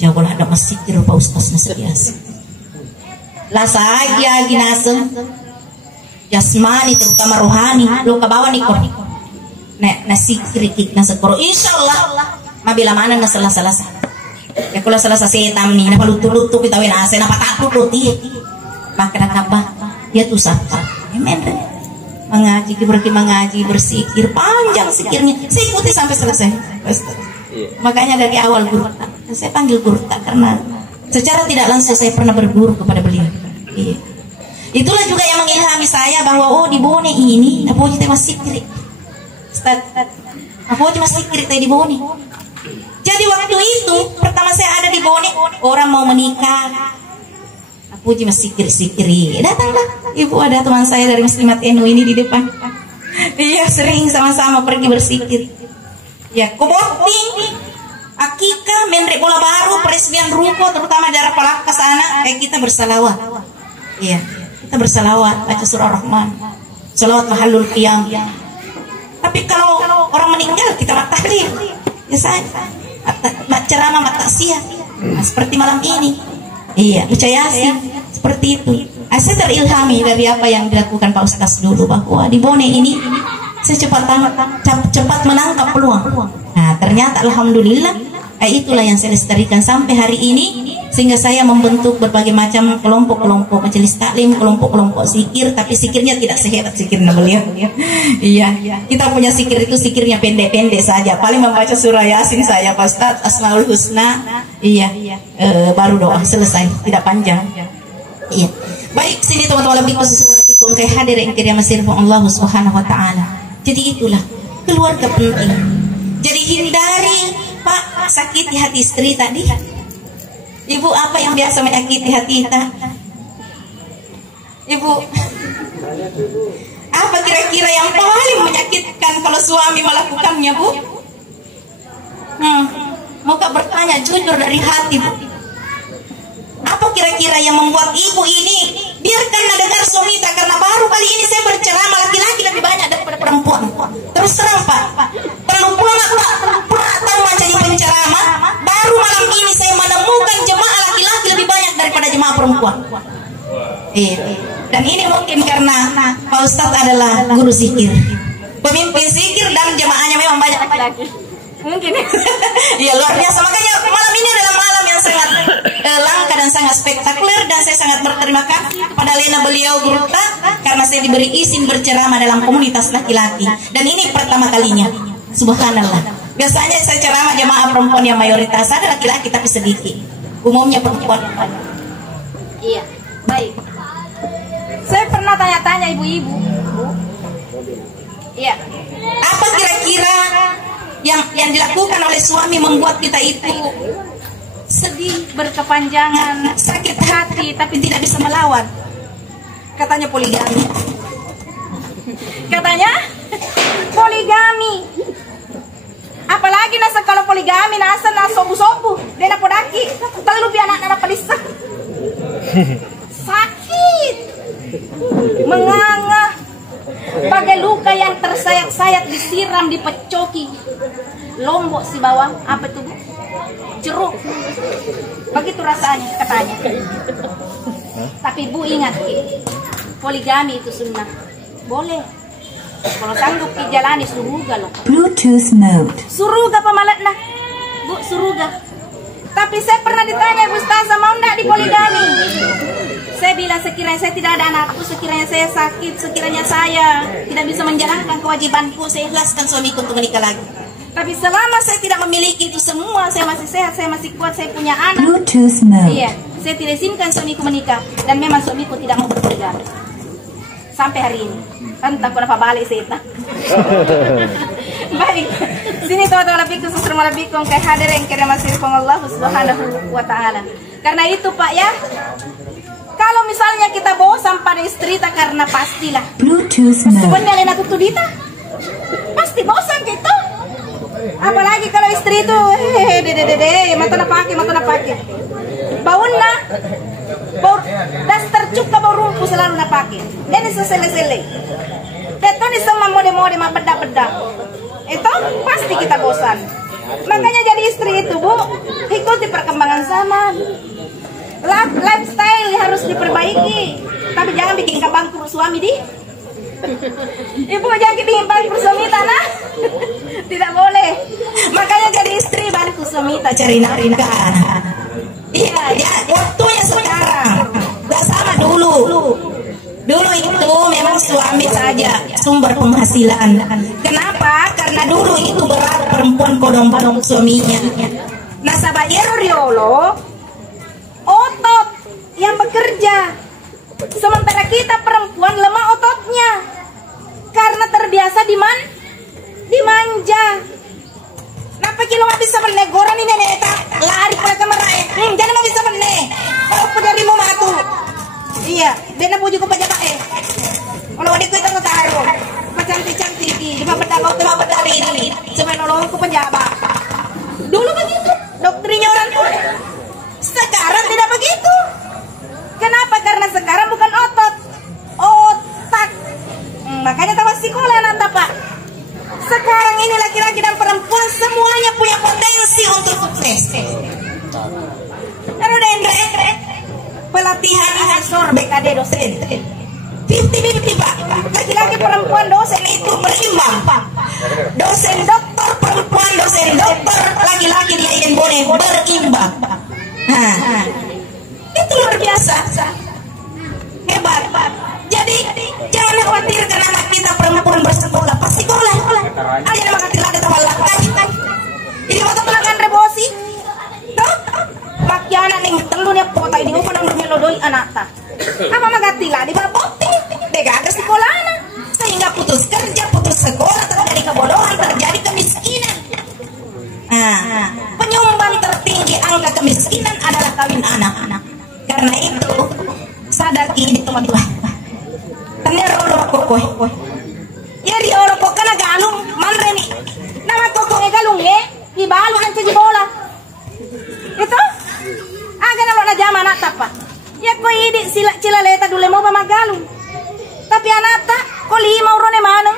Jauh ada masikir Pak Ustaz nasi biasa. Lah saja ginase jasmani terutama rohani lo ke bawah nih kor. Nasi kritik nasi kor. Insyaallah mabila mana salah. Ya kalau salah setan nih, napa lutu-lutu kita wena ase, napa takut luti, maka apa? Dia tuh sapa, mengaji bersikir panjang sikirnya, saya ikuti sampai selesai. Makanya dari awal guru tak, saya panggil guru tak karena secara tidak langsung saya pernah berguru kepada beliau. Itulah juga yang mengilhami saya bahwa di Bone ini, napa kita masih sikir, Ustaz, napa kita masih sikir di Bone. Jadi waktu itu pertama saya ada di Bone, orang mau menikah. Aku cuma sikir-sikiri. Datanglah ibu, ada teman saya dari Muslimat NU ini di depan. Iya, sering sama-sama pergi bersikir. Ya, koboting, akikah, menrek bola baru, peresmian ruko, terutama daerah Palaka sana, kita bersalawat. Iya, kita bersalawat, baca surah Rahman, salawat mahallul qiyam. Tapi kalau orang meninggal kita tahlil. Ya saya ceramah mataksiah seperti malam ini, iya baca Yasin seperti itu. Saya terilhami dari apa yang dilakukan Pak Ustaz dulu bahwa di Bone ini saya cepat menangkap peluang. Nah ternyata alhamdulillah itulah yang saya lestarikan sampai hari ini, sehingga saya membentuk berbagai macam kelompok-kelompok majelis taklim, kelompok-kelompok zikir, tapi zikirnya tidak sehebat zikirnya beliau. Iya, kita punya zikir itu zikirnya pendek-pendek saja, paling membaca surah Yasin saya Pak Ustaz, Asmaul Husna, baru doa selesai, tidak panjang. Iya. Baik, sini teman-teman lebih khusus kayak hadir yang kira masih Allah Subhanahu wa taala. Jadi itulah keluarga penting. Jadi hindari Pak sakiti hati istri tadi. Ibu, apa yang biasa menyakiti hati kita? Ibu, apa kira-kira yang paling menyakitkan kalau suami melakukannya, Bu? Mau bertanya jujur dari hati, Bu. Apa kira-kira yang membuat ibu ini biarkan dengar suami tak, karena baru kali ini saya berceramah laki-laki lebih banyak daripada perempuan. Terus terang Pak, perlu pulang tahu jadi penceramah. Baru malam ini saya menemukan jemaah laki-laki lebih banyak daripada jemaah perempuan. Iya. Dan ini mungkin karena Pak Ustadz adalah guru zikir, pemimpin zikir, dan jemaahnya memang banyak laki-laki. Mungkin. Ya luar biasa. Makanya malam ini adalah malam yang sangat langka dan sangat spektakuler, dan saya sangat berterima kasih kepada Lena beliau Gurta karena saya diberi izin berceramah dalam komunitas laki-laki, dan ini pertama kalinya. Subhanallah. Biasanya saya ceramah jemaah perempuan yang mayoritas, ada laki-laki tapi sedikit. Umumnya perempuan. Iya, baik. Saya pernah tanya-tanya ibu-ibu. Iya. Apa kira-kira yang dilakukan oleh suami membuat kita itu Sedih, berkepanjangan, sakit hati tapi tidak bisa melawan? Katanya poligami. Katanya poligami. Apalagi nasa kalau poligami nasa sobu-sobu, dia napodaki, terlalu biar anak pedisa. Sakit, menganga, bagai luka yang tersayat-sayat disiram, dipecoki. Lombok si bawah, apa itu? Jeruk. Begitu rasanya katanya. Tapi Bu ingat, poligami itu sunnah. Boleh. Kalau sanggup dijalani suruga loh. Bluetooth mode. Suruga pemalat nah. Bu, suruga. Tapi saya pernah ditanya, Bu Ustazah, mau enggak di poligami? Saya bilang sekiranya saya tidak ada anakku, sekiranya saya sakit, sekiranya saya tidak bisa menjalankan kewajibanku, saya ikhlaskan suamiku untuk menikah lagi. Tapi selama saya tidak memiliki itu semua, saya masih sehat, saya masih kuat, saya punya anak. Bluetooth mode. Iya, saya tidak izinkan suamiku menikah, dan memang suamiku tidak mau berpoligami sampai hari ini. Entah kenapa balik saya. Baik, sini teman-teman lapiku, susur malabikum, kayak hadir yang kira masih Allah Subhanahu wa Ta'ala. Karena itu Pak ya, kalau misalnya kita bosan pada istri tak, karena pastilah Bluetooth mode. sebenarnya Lena tutudita pasti bosan gitu. Apalagi kalau istri itu mata napake bauna bau daster cuka bau rumpu selalu napake dan sesele-sele dan di sama mode-mode mah beda-beda, itu pasti kita bosan. Makanya jadi istri itu Bu, ikuti perkembangan zaman, lifestyle harus diperbaiki, tapi jangan bikin bangkrut suami di. Ibu jangan bikin bangkrut suami tanah. Tidak boleh. Makanya jadi istri bantu suami tak cari nafkah. Iya, ya, waktunya sekarang. Gak sama dulu. Dulu itu memang suami saja sumber penghasilan. Kenapa? Karena dulu itu berat perempuan kodong-kodong suaminya. Nasabah riolo otot yang bekerja, sementara kita perempuan lemah ototnya karena terbiasa dimanja. Napa kilo nggak bisa menegoran ini neta lari pada kamar jangan mau bisa mene apa dari mau matu. Iya, dia nak puji ko pa kalau adik ko itong karo pacanti-canti di mapadaw ko mapadali ini semenolong ko penjaba. Dulu begitu doktrinnya orang tua. Sekarang tidak begitu. Kenapa? Karena sekarang bukan otot, otak. Makanya tahu sekolah nanti Pak. Sekarang ini laki-laki dan perempuan semuanya punya potensi untuk sukses. Ada Endre, pelatihan asesor BKD dosen. 50-50 Pak. Laki-laki perempuan dosen itu berimbang Pak. Dosen dokter perempuan, dosen dokter laki-laki dia ingin boleh berimbang. Nah, itu luar biasa, hebat Pak. Jadi jangan khawatirkan anak kita perempuan bersekolah, pasti sekolah. Aja nama katilah ada tawalakan. Ini waktu pelanggan rebosi, tuh pakai anak nih telurnya kota ini upah nang melodoi anak ta. Apa magatilah di bawah boting, dega ada sekolah anak, sehingga putus kerja, putus sekolah, terjadi kebodohan, terjadi kemiskinan. Nah, penyumbang tertinggi angka kemiskinan adalah kawin anak-anak. Karena itu sadar ini teman-teman. Ternyata orang kokoh. Ya di orang kokoh na galung manre ni. Nama kokoh e galung di balu ang bola. Itu aga na lo na jama na tapa. Ya ko idi sila cilaleta dule mo pamagalu. Tapi anak tak ko lima urone mana.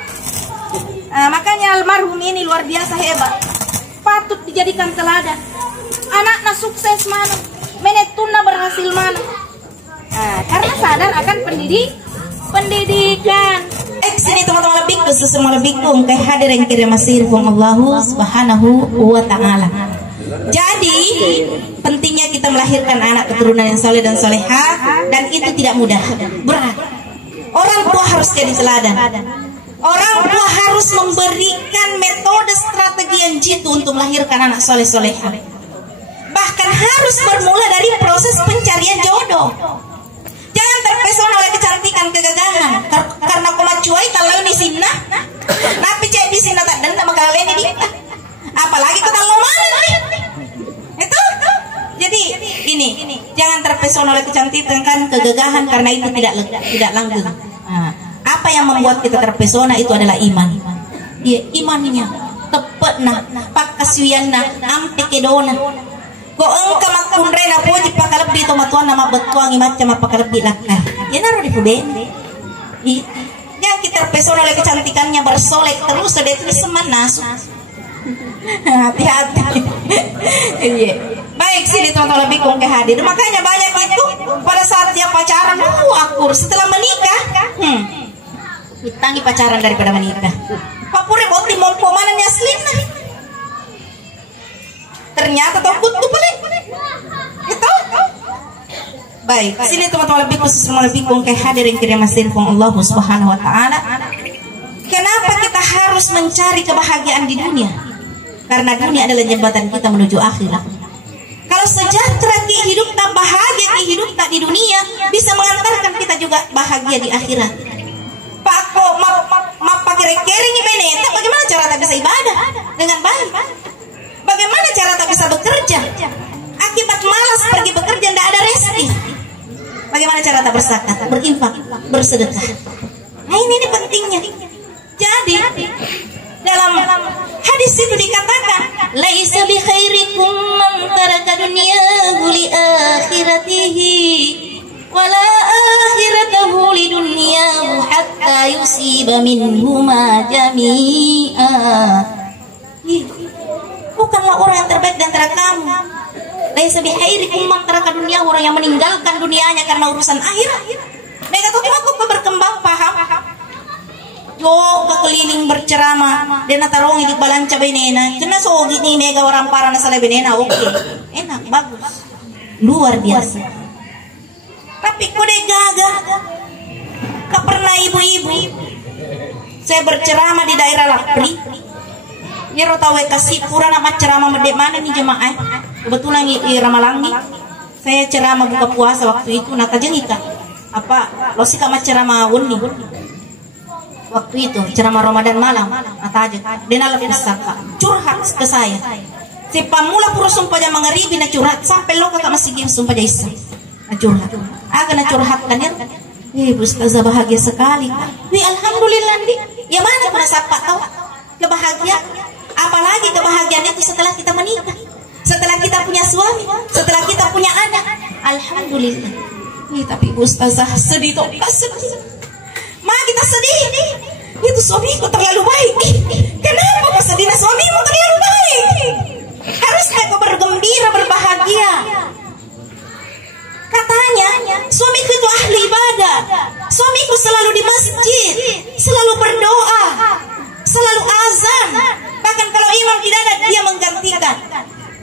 Makanya almarhum ini luar biasa hebat. Patut dijadikan teladan. Anaknya sukses mana, menetuna berhasil mana. Karena sadar akan pendidikan. Sini teman-teman lebih khusus semua lebih kung kay hadir yang kira masih Allah Subhanahu wa Ta'ala. Jadi pentingnya kita melahirkan anak keturunan yang soleh dan soleha, dan itu tidak mudah, berat. Orang tua harus jadi teladan. Orang tua harus memberikan metode strategi yang jitu untuk melahirkan anak soleh soleha. Bahkan harus bermula dari proses pencarian jodoh. Jangan terpesona oleh kecantikan kegagahan, karena kumacuai kalau di sini, tapi cek di sini tak denda bakal ini dia. Apalagi kita ngomong itu. Jadi ini jangan terpesona oleh kecantikan kegagahan, karena itu tidak langgeng. Apa yang membuat kita terpesona itu adalah iman. Iya, imannya tepat nah, pakasuyanna ampe kedona. Ko engka makunrena poji pakalebbi to matuan nama betuangi macam pakalebbi lakar. Ya naruh di puben. Yang kita terpesona oleh kecantikannya bersolek terus ada itu semanas. Hati-hati. Iya. Baik sini teman-teman lebih kong hadir. Makanya banyak itu pada saat dia pacaran akur, setelah menikah ditangi pacaran daripada menikah. Papure boti mompomanannya selina. Ternyata takut tuh paling itu. Baik, sini teman-teman lebih khusus semua lebih kong hadir yang kira masih Allah Subhanahu wa Ta'ala. Kenapa kita harus mencari kebahagiaan di dunia? Karena dunia adalah jembatan kita menuju akhirat. Kalau sejahtera hidup tak bahagia hidup tak di dunia, bisa mengantarkan kita juga bahagia di akhirat. Pak kok mau pakai rekering ini, bagaimana cara tak bisa ibadah dengan baik? Bagaimana cara tak bisa bekerja? Akibat malas pergi bekerja, tidak ada rezeki. Bagaimana cara tak berzakat, berinfak, bersedekah? Nah ini pentingnya. Jadi dalam hadis itu dikatakan, laisa bi khairikum man taraka dunyahu li akhiratihi wala akhiratahu li dunyahu hatta yusiba minhuma jami'a. Bukanlah orang yang terbaik di antara kamu. Laisa bi khairikum man taraka dunyahu, orang yang meninggalkan dunianya karena urusan akhirat. Mereka tuh cuma berkembang paham. Yo kekeliling berceramah dan tarongi di balanca benena. Kena sogi nih mega orang para nasale benena. Oke, enak, bagus, luar biasa. Tapi kode gagah. Tak pernah ibu-ibu. Saya berceramah di daerah Lapri. Ya rotawe kasih pura nama ceramah mede mana nih jemaah. Kebetulan di Ramalangi. Saya ceramah buka puasa waktu itu nata jengika. Apa lo sih kama ceramah wuni. Waktu itu ceramah Ramadan malam nata aja. Dena lebih saka curhat ke saya. Si pamula pura sumpah jam mengeribi na curhat sampai lo kakak masih game sumpah jaisa. Na curhat. Agak na curhat kan ya. Ibu Ustazah bahagia sekali. Wih alhamdulillah nih. Ya mana pernah sapa tahu kebahagiaan. Apalagi kebahagiaan itu setelah kita menikah, setelah kita punya suami, setelah kita punya anak. Alhamdulillah. Tapi Ibu Ustazah sedih tuh, sedih. Ma kita sedih. Itu suamiku terlalu baik. Kenapa kau sedih? Suamimu terlalu baik. Harusnya kau bergembira, berbahagia. Katanya suamiku itu ahli ibadah. Suamiku selalu di masjid, selalu berdoa, selalu azan. Bahkan kalau imam tidak ada, dia menggantikan.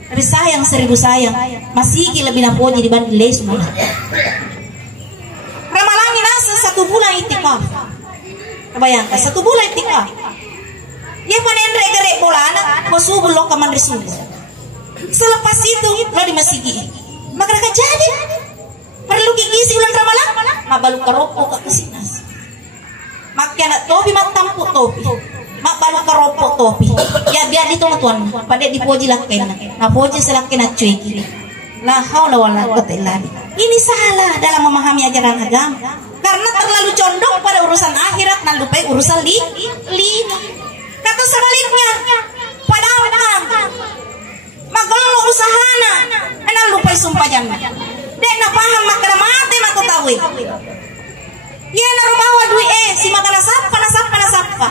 Tapi sayang 1000 sayang, masih lebih napoji dibanding les semua. Ramalangi nasa 1 bulan itikaf. Bayangkan 1 bulan itikaf. Dia panen regere bolana, subuh lo kaman subuh. Selepas itu lo di masjid. Maka jadi perlu gigi bulan Ramalan, mabalu karopo ke kesinas. Makian topi matampu topi. Mak balu karopo topi. Ya biar itu tuan, pada dipoji lakin. Nah poji selakin cueki. La haula wala quwwata illa billah. Ini salah dalam memahami ajaran agama. Karena terlalu condong pada urusan akhirat dan lupa urusan lima. Kata sebaliknya, padahal magolo usahana, enak lupa sumpah jangan. Dek na paham makana mate matu tahu. Ya na rumawa duit si makana sapa.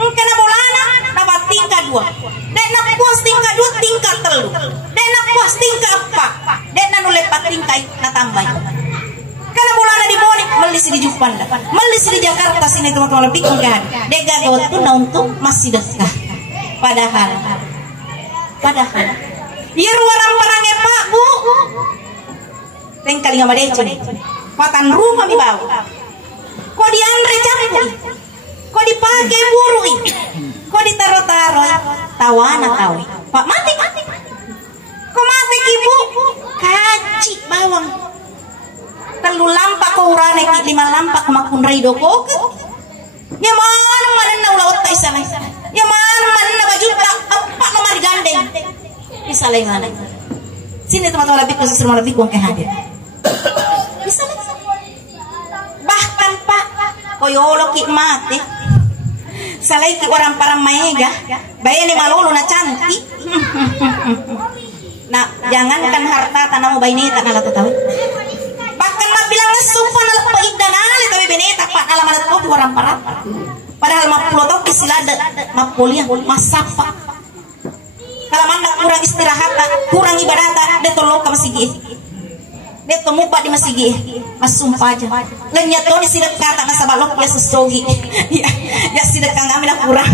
Kana bolana dapat tingkat 2. Dek na puas tingkat 2 tingkat 3. Dek na puas tingkat 4. Dek na nulepat tingkat na tambah. Kana bolana di Boni melis di Jupanda. Melis di Jakarta sini teman-teman lebih kan. Dek gagawat tuh untuk masih dekat. Padahal biar orang-orangnya Pak Bu tengkali nggak ada patan rumah mi bau kok diandre campur kok dipakai buru kok ditaruh-taruh tawana tahu Pak mati kok mati ibu kaci bawang telu lampak kok urane 5 lampak makun rido kok ya mana na ulah otak salah ya mana na baju tak apa nomor gandeng bisa lain mana sini teman-teman lebih khusus rumah lebih ke hadir bisa bahkan Pak koyolo ki mati salai ki orang para maega bayane malolo na cantik nah jangankan harta tanah bayi tak nala tahu bahkan mah bilang sumpah nala paidan ale tapi beneta Pak alaman itu orang para padahal 50 tahun kisilada mapuliah masapa kalau mana kurang istirahat kurang ibadah deto loka masigi deto mupa di masigi mas sumpah aja lenya toni sidak kata na sabalok ya sesogi ya sidak kang kami kurang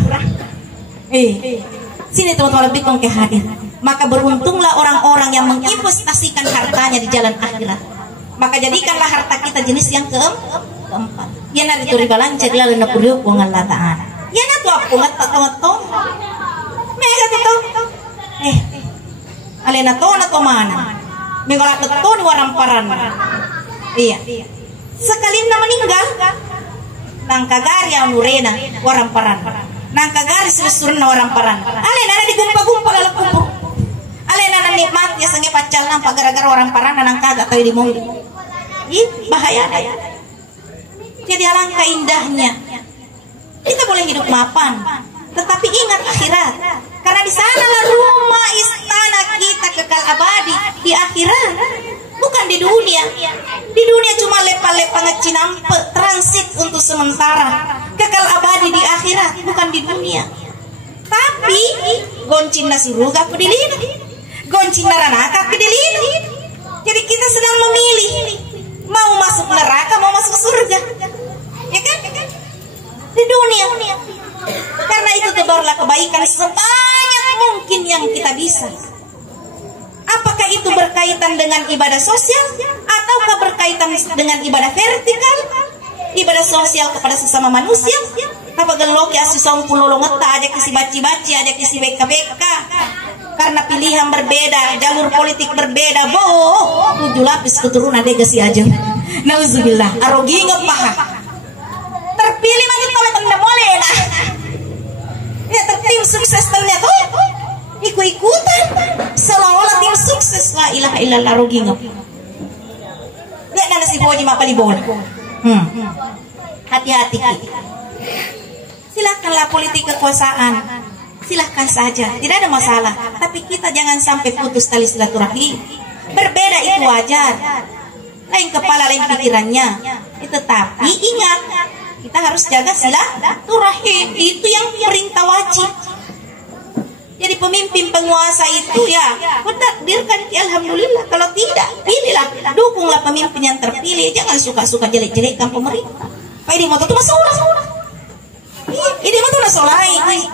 sini teman-teman lebih kong hadir maka beruntunglah orang-orang yang menginvestasikan hartanya di jalan akhirat maka jadikanlah harta kita jenis yang keempat ya nari tu riba lancar dia lena kuriu kuangan lataan ya na tu aku ngat mega tu alena to na to mana minggola to ni warang paran iya sekali na meninggal nang kagari ang nurena warang paran nang kagari susurun na warang paran alena na digumpa-gumpa lalakupur alena na nikmat ya sange pacal nang pagara-gara warang paran nang kaga tayo di mong bahaya jadi alangkah indahnya kita boleh hidup mapan tetapi ingat akhirat karena di sanalah rumah istana kita kekal abadi di akhirat bukan di dunia cuma lepa-lepa ngecinampe transit untuk sementara kekal abadi di akhirat bukan di dunia tapi goncin nasi ruga pedilin goncin naranaka pedilin jadi kita sedang memilih mau masuk neraka mau masuk surga ya kan di dunia karena itu tebarlah kebaikan sebanyak mungkin yang kita bisa apakah itu berkaitan dengan ibadah sosial ataukah berkaitan dengan ibadah vertikal ibadah sosial kepada sesama manusia apa gelok ya si sompulolo ngeta aja kisi baci-baci aja kisi beka-beka karena pilihan berbeda jalur politik berbeda 7 lapis keturunan degasi aja nauzubillah arogi ngepaha terpilih makin tolong tidak boleh lah ya tim sukses ternyata ikut-ikutan seolah-olah tim sukses la ilaha illallah arogi ngep ya nana si boji mapali bola hati-hati silahkanlah politik kekuasaan silahkan saja tidak ada masalah tapi kita jangan sampai putus tali silaturahim berbeda itu wajar lain kepala lain pikirannya tetapi ingat kita harus jaga silaturahim itu yang perintah wajib jadi pemimpin penguasa itu ya takdirkan alhamdulillah kalau tidak pilihlah dukunglah pemimpin yang terpilih jangan suka-suka jelek-jelekkan pemerintah Pak ini motor itu masalah ini mah tuh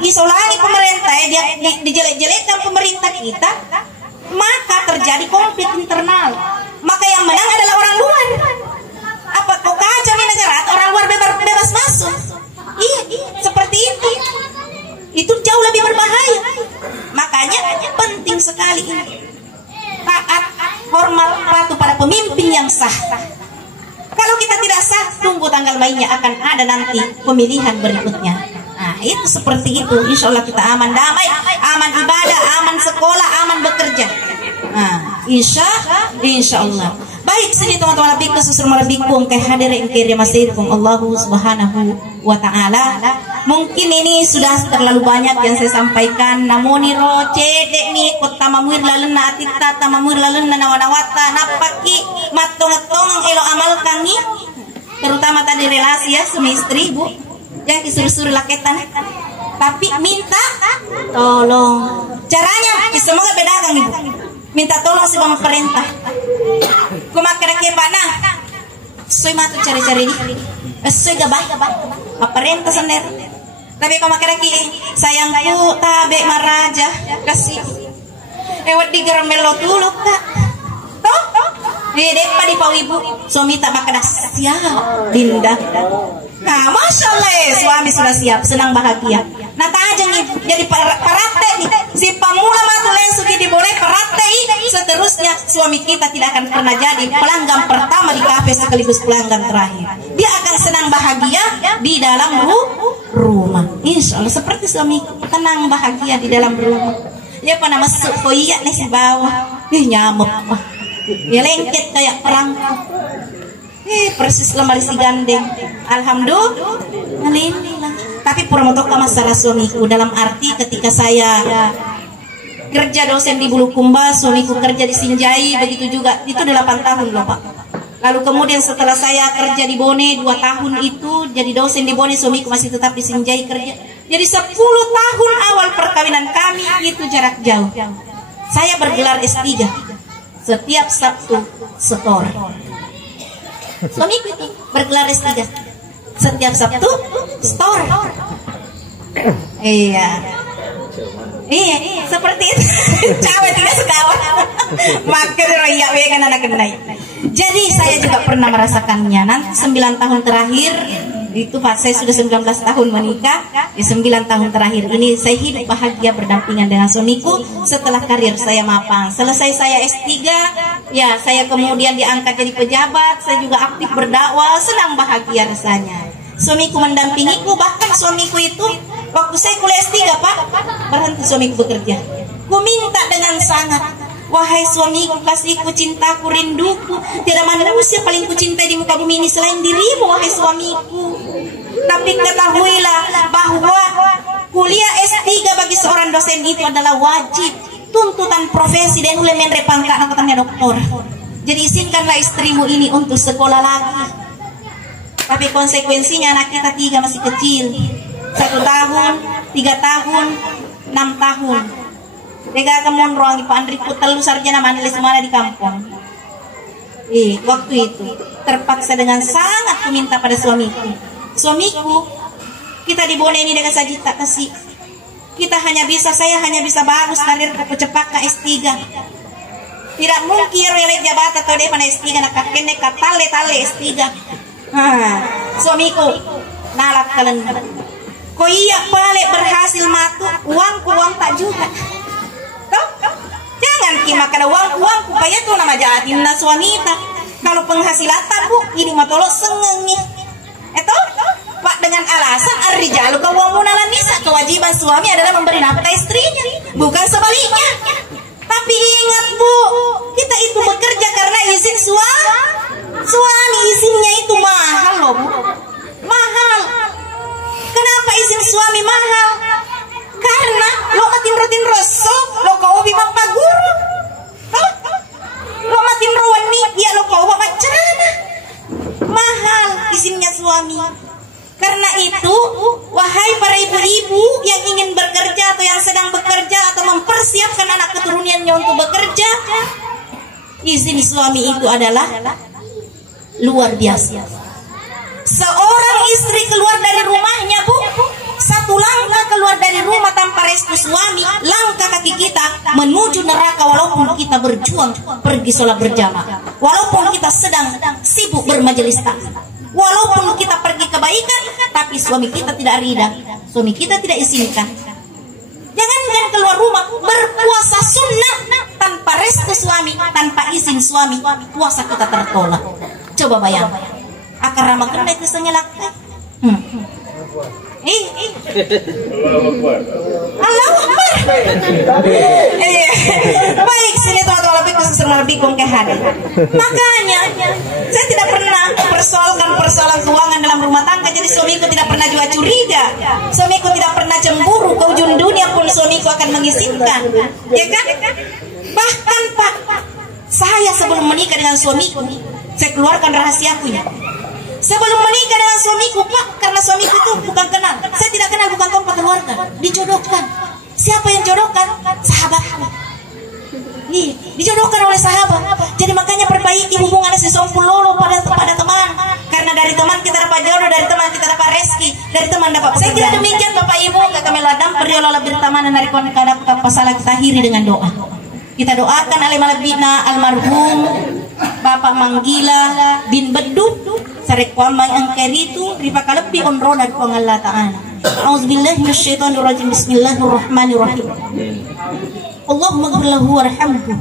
disolai pemerintah dia dijelek-jelekkan pemerintah kita maka terjadi konflik internal maka yang menang adalah orang luar apa kok kacau di negara orang luar bebas masuk iya seperti itu jauh lebih berbahaya makanya penting sekali taat hormat patuh pada pemimpin yang sah kalau kita tidak sah tunggu tanggal mainnya akan ada nanti pemilihan berikutnya nah itu seperti itu insya Allah kita aman damai aman ibadah aman sekolah aman bekerja nah insya Allah Baik, sini teman-teman lebih khusus marabikum kay hadirin kiri masirkum Allah Subhanahu wa taala. Mungkin ini sudah terlalu banyak yang saya sampaikan, namun iro cedek nih kota mamur lalena atita tamamur lalena nawanawata napaki matong-tong elo amal kangi, terutama tadi relasi ya suami istri Bu, yang disuruh-suruh laketan. Tapi minta tolong. Caranya semoga bedakan Ibu. Minta tolong si pemerintah. Kumakira kembana. Soy matu cari-cari di. Soy gabay. Pemerintah sendiri. Tapi kumakira ki sayangku tabe maraja kasih. Ewat di garamelo tuluk kak. Toh? Dek pa di pau ibu. Suami tak makadas. Siap. Dinda. Nah, Masya Allah, suami sudah siap, senang bahagia. Nah, aja nih, jadi parate nih. Si pamula matulen suki diboleh parate ini. Seterusnya, suami kita tidak akan pernah jadi pelanggan pertama di kafe sekaligus pelanggan terakhir. Dia akan senang bahagia di dalam rumah. Insya Allah, seperti suami tenang bahagia di dalam rumah. Ya, pernah masuk koyak nih si bawah. Nyamuk. Ya, lengket kayak perangko. Persis lemari si gandeng. Alhamdulillah. Tapi pura-pura masalah suamiku dalam arti ketika saya kerja dosen di Bulukumba, suamiku kerja di Sinjai, begitu juga. Itu 8 tahun loh Pak. Lalu kemudian setelah saya kerja di Bone 2 tahun itu jadi dosen di Bone, suamiku masih tetap di Sinjai kerja. Jadi 10 tahun awal perkawinan kami itu jarak jauh. Saya bergelar S3 setiap Sabtu setor. Suamiku itu bergelar S3 setiap Sabtu store. Iya, seperti itu. Cawe tidak sekawan. Makan royak kan anak kenai. Jadi saya juga pernah merasakannya. Nanti 9 tahun terakhir itu Pak, saya sudah 19 tahun menikah. Di 9 tahun terakhir ini saya hidup bahagia berdampingan dengan suamiku. Setelah karir saya mapan, selesai saya S3, ya saya kemudian diangkat jadi pejabat. Saya juga aktif berdakwah, senang bahagia rasanya. Suamiku mendampingiku, bahkan suamiku itu waktu saya kuliah S3 Pak, berhenti suamiku bekerja. Ku minta dengan sangat, wahai suamiku, kasihku, cintaku, rinduku, tiada manusia paling kucintai di muka bumi ini selain dirimu, wahai suamiku. Tapi ketahuilah bahwa kuliah S3 bagi seorang dosen itu adalah wajib, tuntutan profesi dan ulama menre pangkat angkatannya doktor. Jadi izinkanlah istrimu ini untuk sekolah lagi. Tapi konsekuensinya anak kita 3 masih kecil, 1 tahun, 3 tahun, 6 tahun. Dega kemon ruang di Pak Andriku telu sarjana manis semua di kampung. Waktu itu terpaksa dengan sangat meminta pada suamiku. Suamiku, kita di Bone ini dengan saja tak kasih. Saya hanya bisa bagus karir ke cepat ke S3. Tidak mungkin relek jabat atau dia pada S3 nak kene katale S3. Suamiku nalak kalian. Kau iya balik berhasil matu, uang tak juga. Jangan kima kada uang kupaya tuh nama jahatin na wanita. Kalau penghasilan Bu, ini matolo sengengi. Pak dengan alasan ar-rijalu qawwamuna nisa, kewajiban suami adalah memberi nafkah istrinya, bukan sebaliknya. Tapi ingat Bu, kita itu bekerja karena izin suami, izinnya itu mahal loh Bu. Mahal. Kenapa izin suami mahal? Karena lo matin rotin rosok, lo kau bimang paguru. Lo matin rawani, ya lo kau macana. Mahal izinnya suami. Karena itu, wahai para ibu-ibu yang ingin bekerja atau yang sedang bekerja atau mempersiapkan anak keturunannya untuk bekerja, izin suami itu adalah luar biasa. Seorang istri keluar dari rumahnya Bu, 1 langkah keluar dari rumah tanpa restu suami, langkah kaki kita menuju neraka. Walaupun kita berjuang pergi sholat berjamaah, walaupun kita sedang sibuk bermajelis taklim, walaupun kita pergi kebaikan, tapi suami kita tidak ridha, suami kita tidak izinkan. Jangan keluar rumah berpuasa sunnah tanpa restu suami, tanpa izin suami, puasa kita tertolak. Coba bayangkan, akar ramakan itu sengelak. Allahu Akbar. Baik, sini teman-teman lebih khusus lebih kong kehada. Makanya saya tidak pernah persoalan keuangan dalam rumah tangga. Jadi suamiku tidak pernah juga curiga, suamiku tidak pernah cemburu. Ke ujung dunia pun suamiku akan mengizinkan, ya kan? Bahkan Pak, saya sebelum menikah dengan suamiku, saya keluarkan rahasiakunya. Sebelum menikah dengan suamiku Pak, karena suamiku itu bukan kenal, saya tidak kenal, bukan tanpa keluarga, dijodohkan. Siapa yang jodohkan? Sahabat. Nih, dijodohkan oleh sahabat. Jadi makanya perbaiki hubungan sesompulolo pada teman. Karena dari teman kita dapat jodoh, dari teman kita dapat rezeki, dari teman dapat. Saya kira demikian Bapak Ibu, kami ladang periola bertamanan dari kon kada tanpa salah kita akhiri dengan doa. Kita doakan alimalabina almarhum Bapak Manggila bin Bedut sarek kwamai angkeritu ripa kalepi on roda ko Allah Ta'ala. Auzubillahi minasyaitonirrajim. Bismillahirrahmanirrahim. Allahumma ighfir lahu warhamhu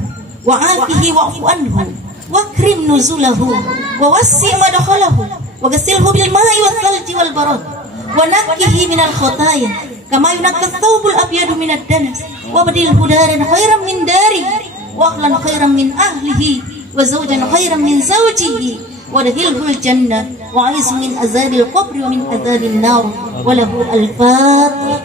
wa'afihi wa'fu anhu wakrim nuzulahu wa wassi' madkhalahu wa ghsilhu bil ma'i wal thalji wal barad wa nakkihi minal khataaya kama yunakka thawbul abyadu minad danas wa badilhu daran khairan min darihi wa ahlan khairan min ahlihi wa zawjan khairan min zawjihi wadkhilhu al-jannah wa a'izhu min azabil qabri wa min azabin nar wa lahu al-fatihah.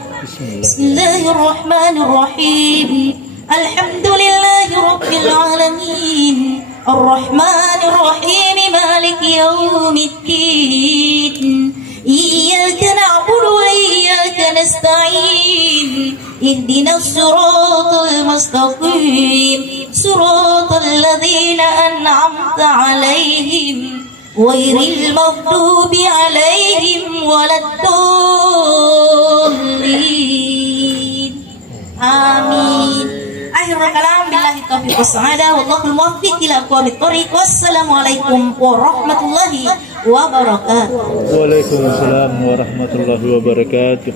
Bismillahirrahmanirrahim. Alhamdulillahi rabbil alamin. Ar-Rahmanir Rahim. Maliki yaumiddin. Iyyaka na'budu wa iyyaka nasta'in. Ihdinas siratal mustaqim. Siratal ladzina an'amta 'alaihim ghairil maghdubi 'alaihim waladdallin. Amin. Akhirul kalam billahi taufiq wassadah wallahul muwaffiq ila aqwamit thoriq. Wassalamualaikum warahmatullahi wabarakatuh. Waalaikumsalam warahmatullahi wabarakatuh.